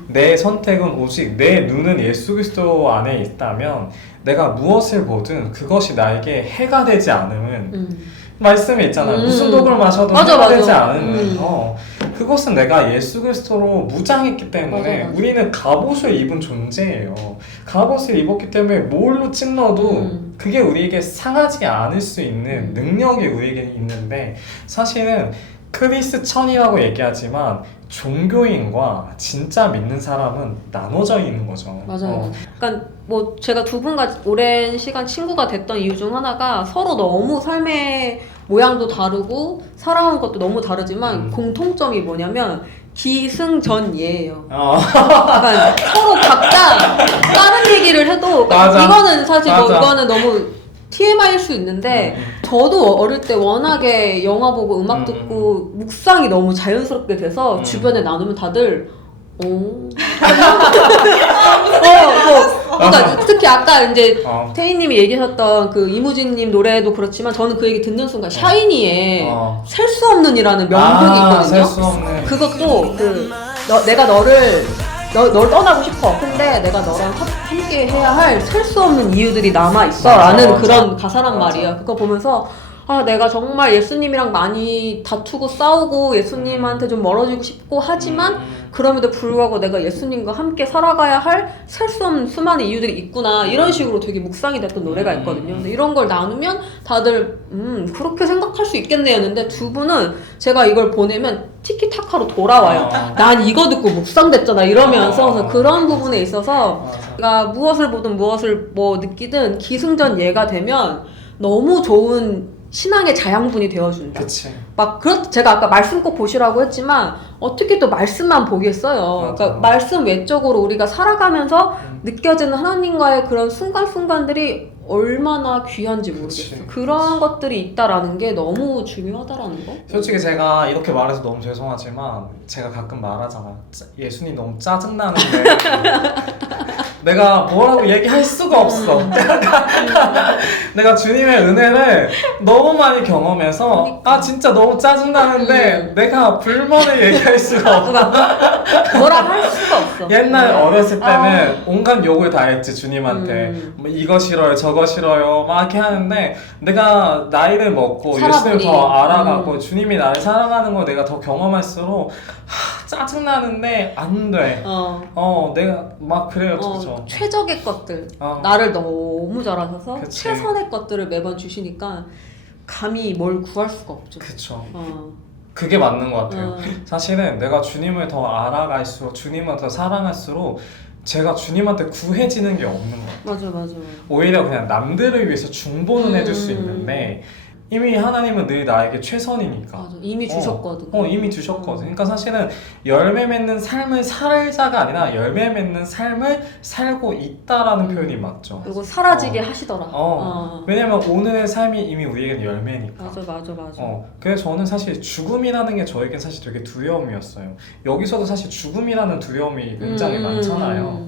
내 선택은 오직 내 눈은 예수 그리스도 안에 있다면 내가 무엇을 보든 그것이 나에게 해가 되지 않으면 말씀에 있잖아요. 무슨 독을 마셔도 맞아, 해가 맞아. 되지 않으면 그것은 내가 예수 그리스도로 무장했기 때문에 맞아, 맞아. 우리는 갑옷을 입은 존재예요. 갑옷을 입었기 때문에 뭘로 찔러도 그게 우리에게 상하지 않을 수 있는 능력이 우리에게 있는데 사실은 크리스천이라고 얘기하지만 종교인과 진짜 믿는 사람은 나눠져 있는 거죠. 맞아요. 그러니까 뭐 제가 두 분과 오랜 시간 친구가 됐던 이유 중 하나가 서로 너무 삶의 모양도 다르고 살아온 것도 너무 다르지만 공통점이 뭐냐면 기승전예예요. 그러니까 서로 각자 다른 얘기를 해도 그러니까 맞아. 이거는 사실 뭐 맞아. 이거는 너무 TMI일 수 있는데 저도 어릴 때 워낙에 영화 보고 음악 듣고 묵상이 너무 자연스럽게 돼서 주변에 나누면 다들 그러니까 특히 아까 이제 태희님이 얘기하셨던 그 이무진님 노래도 그렇지만 저는 그 얘기 듣는 순간 샤이니의 셀 수 없는이라는 명곡이 있거든요. 셀 수 없는. 그것도 내가 널 떠나고 싶어. 근데 내가 너랑 함께 해야 할 셀 수 없는 이유들이 남아 있어. 라는 맞아. 그런 가사란 맞아. 말이야. 그거 보면서 내가 정말 예수님이랑 많이 다투고 싸우고 예수님한테 좀 멀어지고 싶고 하지만 그럼에도 불구하고 내가 예수님과 함께 살아가야 할 셀 수 없는 수많은 이유들이 있구나 이런 식으로 되게 묵상이 됐던 노래가 있거든요. 근데 이런 걸 나누면 다들 그렇게 생각할 수 있겠네 했는데 두 분은 제가 이걸 보내면 티키타카로 돌아와요. 난 이거 듣고 묵상됐잖아 이러면서 그래서 그런 부분에 있어서 내가 무엇을 보든 무엇을 뭐 느끼든 기승전예가 되면 너무 좋은 신앙의 자양분이 되어준다. 그치. 제가 아까 말씀 꼭 보시라고 했지만 어떻게 또 말씀만 보겠어요. 맞아. 그러니까 말씀 외적으로 우리가 살아가면서 느껴지는 하나님과의 그런 순간순간들이 얼마나 귀한지 모르겠어요. 그치. 그런 것들이 있다라는 게 너무 중요하다라는 거. 솔직히 제가 이렇게 말해서 너무 죄송하지만 제가 가끔 말하잖아. 예수님 너무 짜증나는데 내가 뭐라고 얘기할 수가 없어. 내가 주님의 은혜를 너무 많이 경험해서 진짜 너무 짜증나는데 내가 불만을 얘기할 수가 없어. 뭐라 할 수가 없어. 옛날 어렸을 때는 온갖 욕을 다 했지 주님한테. 뭐 이거 싫어요 저거 싫어요 막 이렇게 하는데 내가 나이를 먹고 예수님을 더 알아가고 주님이 나를 사랑하는 걸 내가 더 경험할수록 짜증나는데 안 돼. 내가 막 그래요. 그죠. 최적의 것들 나를 너무 잘 아셔서 최선의 것들을 매번 주시니까 감히 뭘 구할 수가 없죠. 그쵸. 그게 맞는 것 같아요. 사실은 내가 주님을 더 알아갈수록 주님을 더 사랑할수록 제가 주님한테 구해지는 게 없는 것 같아요. 맞아. 오히려 그냥 남들을 위해서 중보는 해줄 수 있는데 이미 하나님은 늘 나에게 최선이니까. 맞아. 이미 주셨거든. 이미 주셨거든. 그러니까 사실은 열매 맺는 삶을 살자가 아니라 열매 맺는 삶을 살고 있다라는 표현이 맞죠. 그리고 사라지게 하시더라. 왜냐면 오늘의 삶이 이미 우리에게는 열매니까. 맞아. 그래서 저는 사실 죽음이라는 게 저에게 사실 되게 두려움이었어요. 여기서도 사실 죽음이라는 두려움이 굉장히 많잖아요.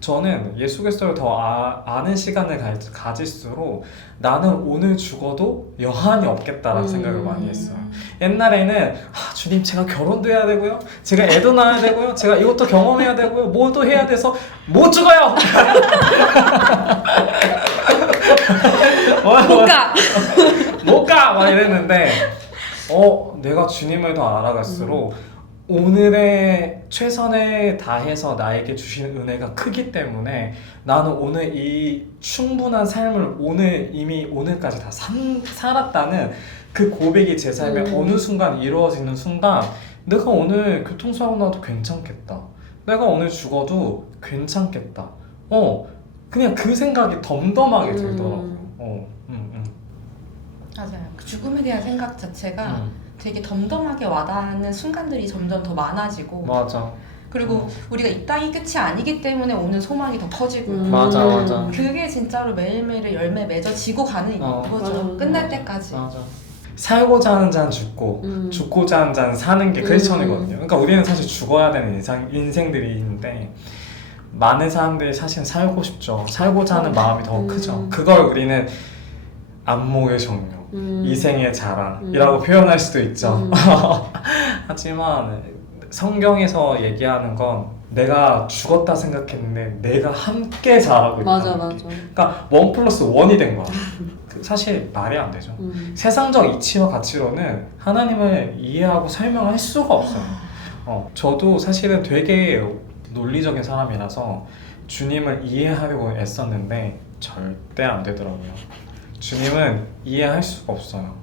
저는 예수 그리스도를 더 아는 시간을 가질수록 나는 오늘 죽어도 여한이 없겠다라는 생각을 많이 했어요. 옛날에는 주님 제가 결혼도 해야 되고요, 제가 애도 낳아야 되고요, 제가 이것도 경험해야 되고요, 뭐도 해야 돼서 못 죽어요. 못 가! 막 이랬는데 내가 주님을 더 알아갈수록 오늘의 최선을 다해서 나에게 주시는 은혜가 크기 때문에 나는 오늘 이 충분한 삶을 이미 오늘까지 다 살았다는 그 고백이 제 삶에 어느 순간 이루어지는 순간 내가 오늘 교통사고 나도 괜찮겠다, 내가 오늘 죽어도 괜찮겠다, 그냥 그 생각이 덤덤하게 들더라고요. 맞아요. 그 죽음에 대한 생각 자체가 음. 되게 덤덤하게 와닿는 순간들이 점점 더 많아지고 맞아. 그리고 우리가 이 땅이 끝이 아니기 때문에 오는 소망이 더 커지고 맞아, 맞아. 그게 진짜로 매일매일 열매 맺어지고 가는 거죠. 맞아. 끝날 때까지. 맞아. 살고자 하는 자는 죽고 죽고자 하는 자는 사는 게 크리스천이거든요. 그러니까 우리는 사실 죽어야 되는 인생들이 있는데 많은 사람들이 사실 살고 싶죠. 살고자 하는 마음이 더 크죠. 그걸 우리는 안목의 정력, 이생의 자랑이라고 표현할 수도 있죠. 하지만 성경에서 얘기하는 건 내가 죽었다 생각했는데 내가 함께 자라고 있다. 맞아 맞아. 그러니까 1+1이 된 거야. 사실 말이 안 되죠. 세상적 이치와 가치로는 하나님을 이해하고 설명할 수가 없어요. 저도 사실은 되게 논리적인 사람이라서 주님을 이해하려고 애썼는데 절대 안 되더라고요. 주님은 이해할 수가 없어요.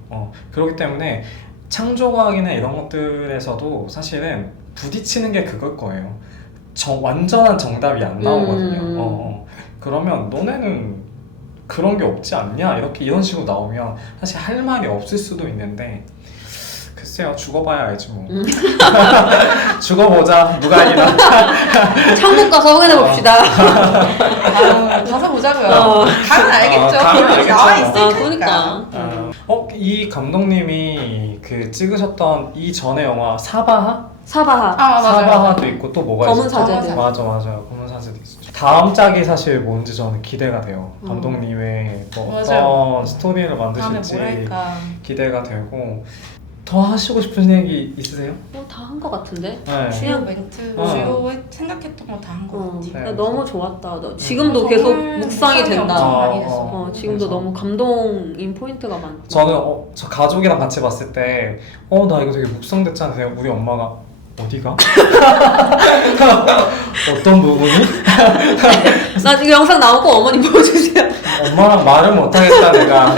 그렇기 때문에 창조과학이나 이런 것들에서도 사실은 부딪히는 게 그걸 거예요. 완전한 정답이 안 나오거든요. 그러면 너네는 그런 게 없지 않냐? 이런 식으로 나오면 사실 할 말이 없을 수도 있는데 글쎄요, 죽어봐야 알지 뭐. 죽어보자, 누가 이기나. 창문 가서 확인해 봅시다. 가서 보자고요. 가면 알겠죠. 가면 그렇게 알겠죠. 나와 있을 그러니까. 테니까. 이 감독님이 그 찍으셨던 이 전에 영화 사바하? 사바하. 맞아요. 사바하도 있고 또 뭐가 검은 있었죠? 사제들. 맞아요. 검은 사제도 있었죠. 다음 짝이 사실 뭔지 저는 기대가 돼요. 감독님의 뭐 맞아요. 어떤 스토리를 다음에 만드실지 뭐랄까. 기대가 되고. 더 하시고 싶은 얘기 있으세요? 다 한 것 같은데? 네. 주요 멘트, 주요 생각했던 거 다 한 거 같아. 네. 너무 좋았다. 지금도 계속 묵상이 된다. 엄청 많이 됐어. 지금도 그래서. 너무 감동인 포인트가 많고. 저는 저 가족이랑 같이 봤을 때 나 이거 되게 묵상됐잖아. 우리 엄마가 어디가? 어떤 부분이? 나 지금 영상 나오고 어머니 보여주세요. 엄마랑 말을 못하겠다 내가.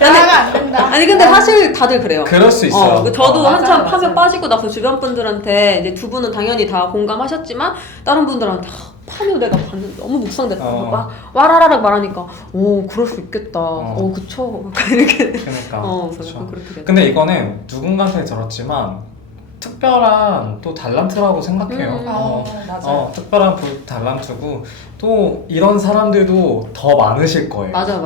나가 안 된다. 아니 근데 사실 다들 그래요. 그럴 수 있어요. 저도 맞아요, 한참 맞아요. 파면 빠지고 나서 주변 분들한테 이제 두 분은 당연히 다 공감하셨지만 다른 분들한테 파면 내가 봤는데 너무 묵상됐다. 막 와라라락 말하니까 그럴 수 있겠다. 그쵸. 이렇게. 그러니까. 그래서 그렇죠. 그렇게 됐다. 근데 이거는 누군가한테 들었지만 특별한 또 달란트라고 생각해요. 맞아요. 특별한 달란트고 또 이런 사람들도 더 많으실 거예요. 맞아.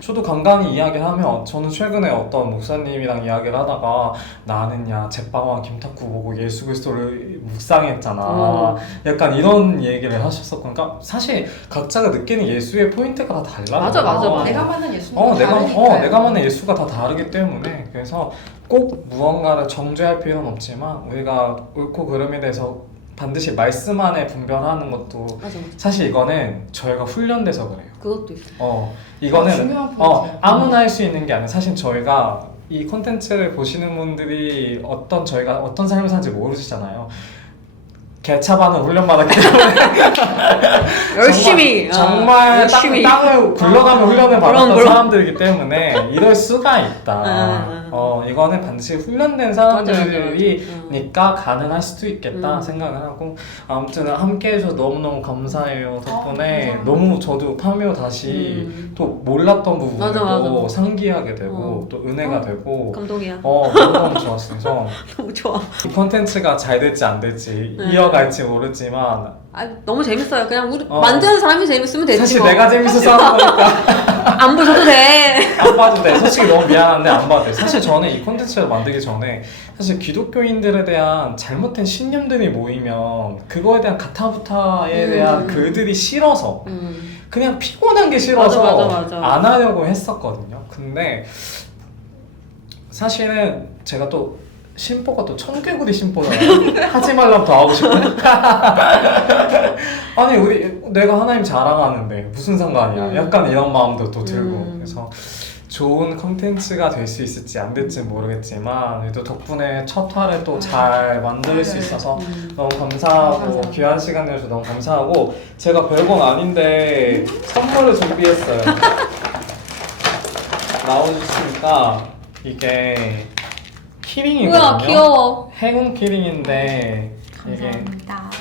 저도 간간히 이야기를 하면 저는 최근에 어떤 목사님이랑 이야기를 하다가 나는 제빵왕 김탁구 보고 예수 그리스도를 묵상했잖아. 약간 이런 얘기를 하셨었고 그러니까 사실 각자가 느끼는 예수의 포인트가 다 달라요. 맞아. 내가 만난 예수는 다르니까. 내가 만난 예수가 다 다르기 때문에 그래서 꼭 무언가를 정죄할 필요는 없지만 우리가 옳고 그름에 대해서 반드시 말씀 안에 분별하는 것도 맞아. 사실 이거는 저희가 훈련돼서 그래요. 그것도 있어. 이거는 중요한 포인트야. 아무나 할 수 있는 게 아니라 사실 저희가 이 콘텐츠를 보시는 분들이 저희가 어떤 삶을 사는지 모르시잖아요. 개차반은 훈련받았기 때문에 열심히 정말 열심히. 땅을 굴러가며 훈련을 받았던 물론. 사람들이기 때문에 이럴 수가 있다. 이거는 반드시 훈련된 사람들이니까 가능할 수도 있겠다 생각을 하고 아무튼 함께 해줘서 너무너무 감사해요. 덕분에 너무 저도 파묘 다시 또 몰랐던 부분을 맞아. 또 상기하게 되고 또 은혜가 되고 감동이야. 너무너무 좋았어요. 그래서 너무 좋아. 이 콘텐츠가 잘 될지 안 될지 이어갈지 모르지만 너무 재밌어요. 그냥 우리 만드는 사람이 재밌으면 되지. 사실 뭐. 내가 재밌어서 하는 거니까 안 보셔도 돼. 안 봐도 돼. 솔직히 너무 미안한데 안 봐도 돼. 사실 저는 이 콘텐츠를 만들기 전에 사실 기독교인들에 대한 잘못된 신념들이 모이면 그거에 대한 가타부타에 대한 글들이 싫어서 그냥 피곤한 게 싫어서 맞아. 안 하려고 했었거든요. 근데 사실은 제가 또 심보가 또 청개구리 심보잖아요. 하지 말라면 더 하고 싶어. 아니 내가 하나님 자랑하는데 무슨 상관이야. 약간 이런 마음도 또 들고 그래서 좋은 컨텐츠가 될 수 있을지 안 될지 모르겠지만 그래도 덕분에 첫 화를 또 잘 만들 수 있어서 너무 감사하고 귀한 시간 내줘서 너무 감사하고 제가 별건 아닌데 선물을 준비했어요. 나와주시니까 이게 키링이거든요. 뭐야 귀여워. 행운 키링인데 이게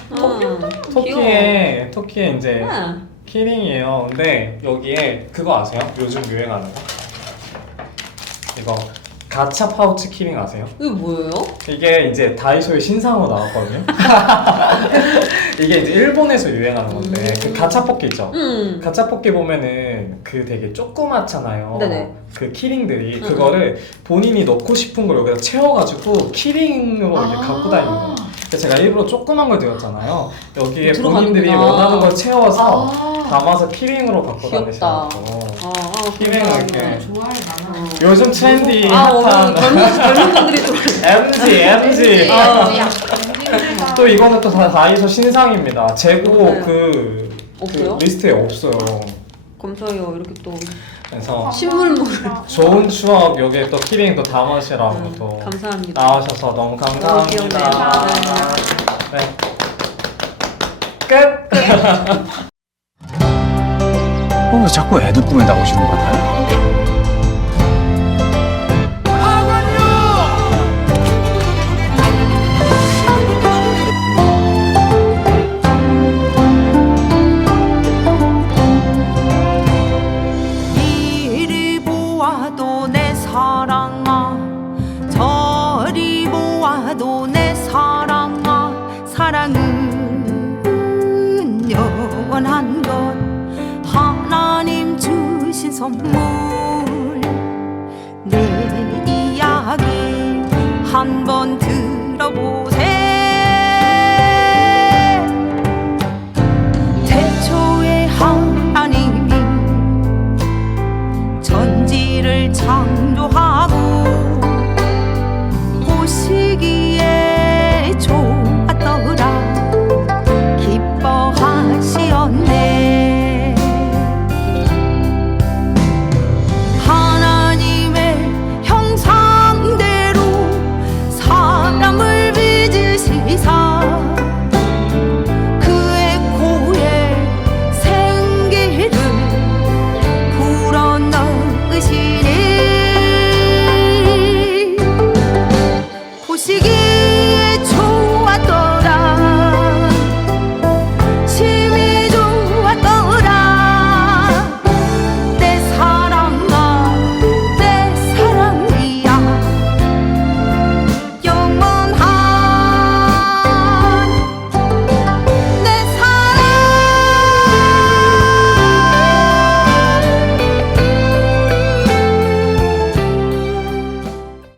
감사합니다. 토끼에 이제 키링이에요. 근데 여기에 그거 아세요? 요즘 유행하는 거? 이거 가차 파우치 키링 아세요? 이거 뭐예요? 이게 이제 다이소에 신상으로 나왔거든요. 이게 이제 일본에서 유행하는 건데 그 가차 뽑기 있죠? 가차 뽑기 보면은 그 되게 조그맣잖아요. 네네. 그 키링들이 그거를 본인이 넣고 싶은 걸 여기다 채워가지고 키링으로 이렇게 갖고 다니는 거예요. 그래서 제가 일부러 조그만 걸 드렸잖아요. 여기에 본인들이 들어가는구나. 원하는 걸 채워서 아. 담아서 키링으로 갖고 귀엽다. 다니시라고. 키링을 이렇게. 좋아해 나는. 요즘 트렌디 오늘 핫한 젊은 분들이 좀 MG. 아. 또 이거는 또 다이소 신상입니다. 재고 네. 그 없어요? 리스트에 없어요. 감사해요. 이렇게 또 그래서 신물물 좋은 추억 여기에 또 키링 또 담으시라고 또 감사합니다. 나오셔서 너무 감사합니다. 귀엽네요. 네. 끝. 왜 자꾸 애들 꿈에 나오시는 것 같아요? 이리 보아도 내 사랑아 저리 보아도 내 사랑아 사랑은 영원한 것 하나님 주신 선물 내 이야기 한번 들어보세요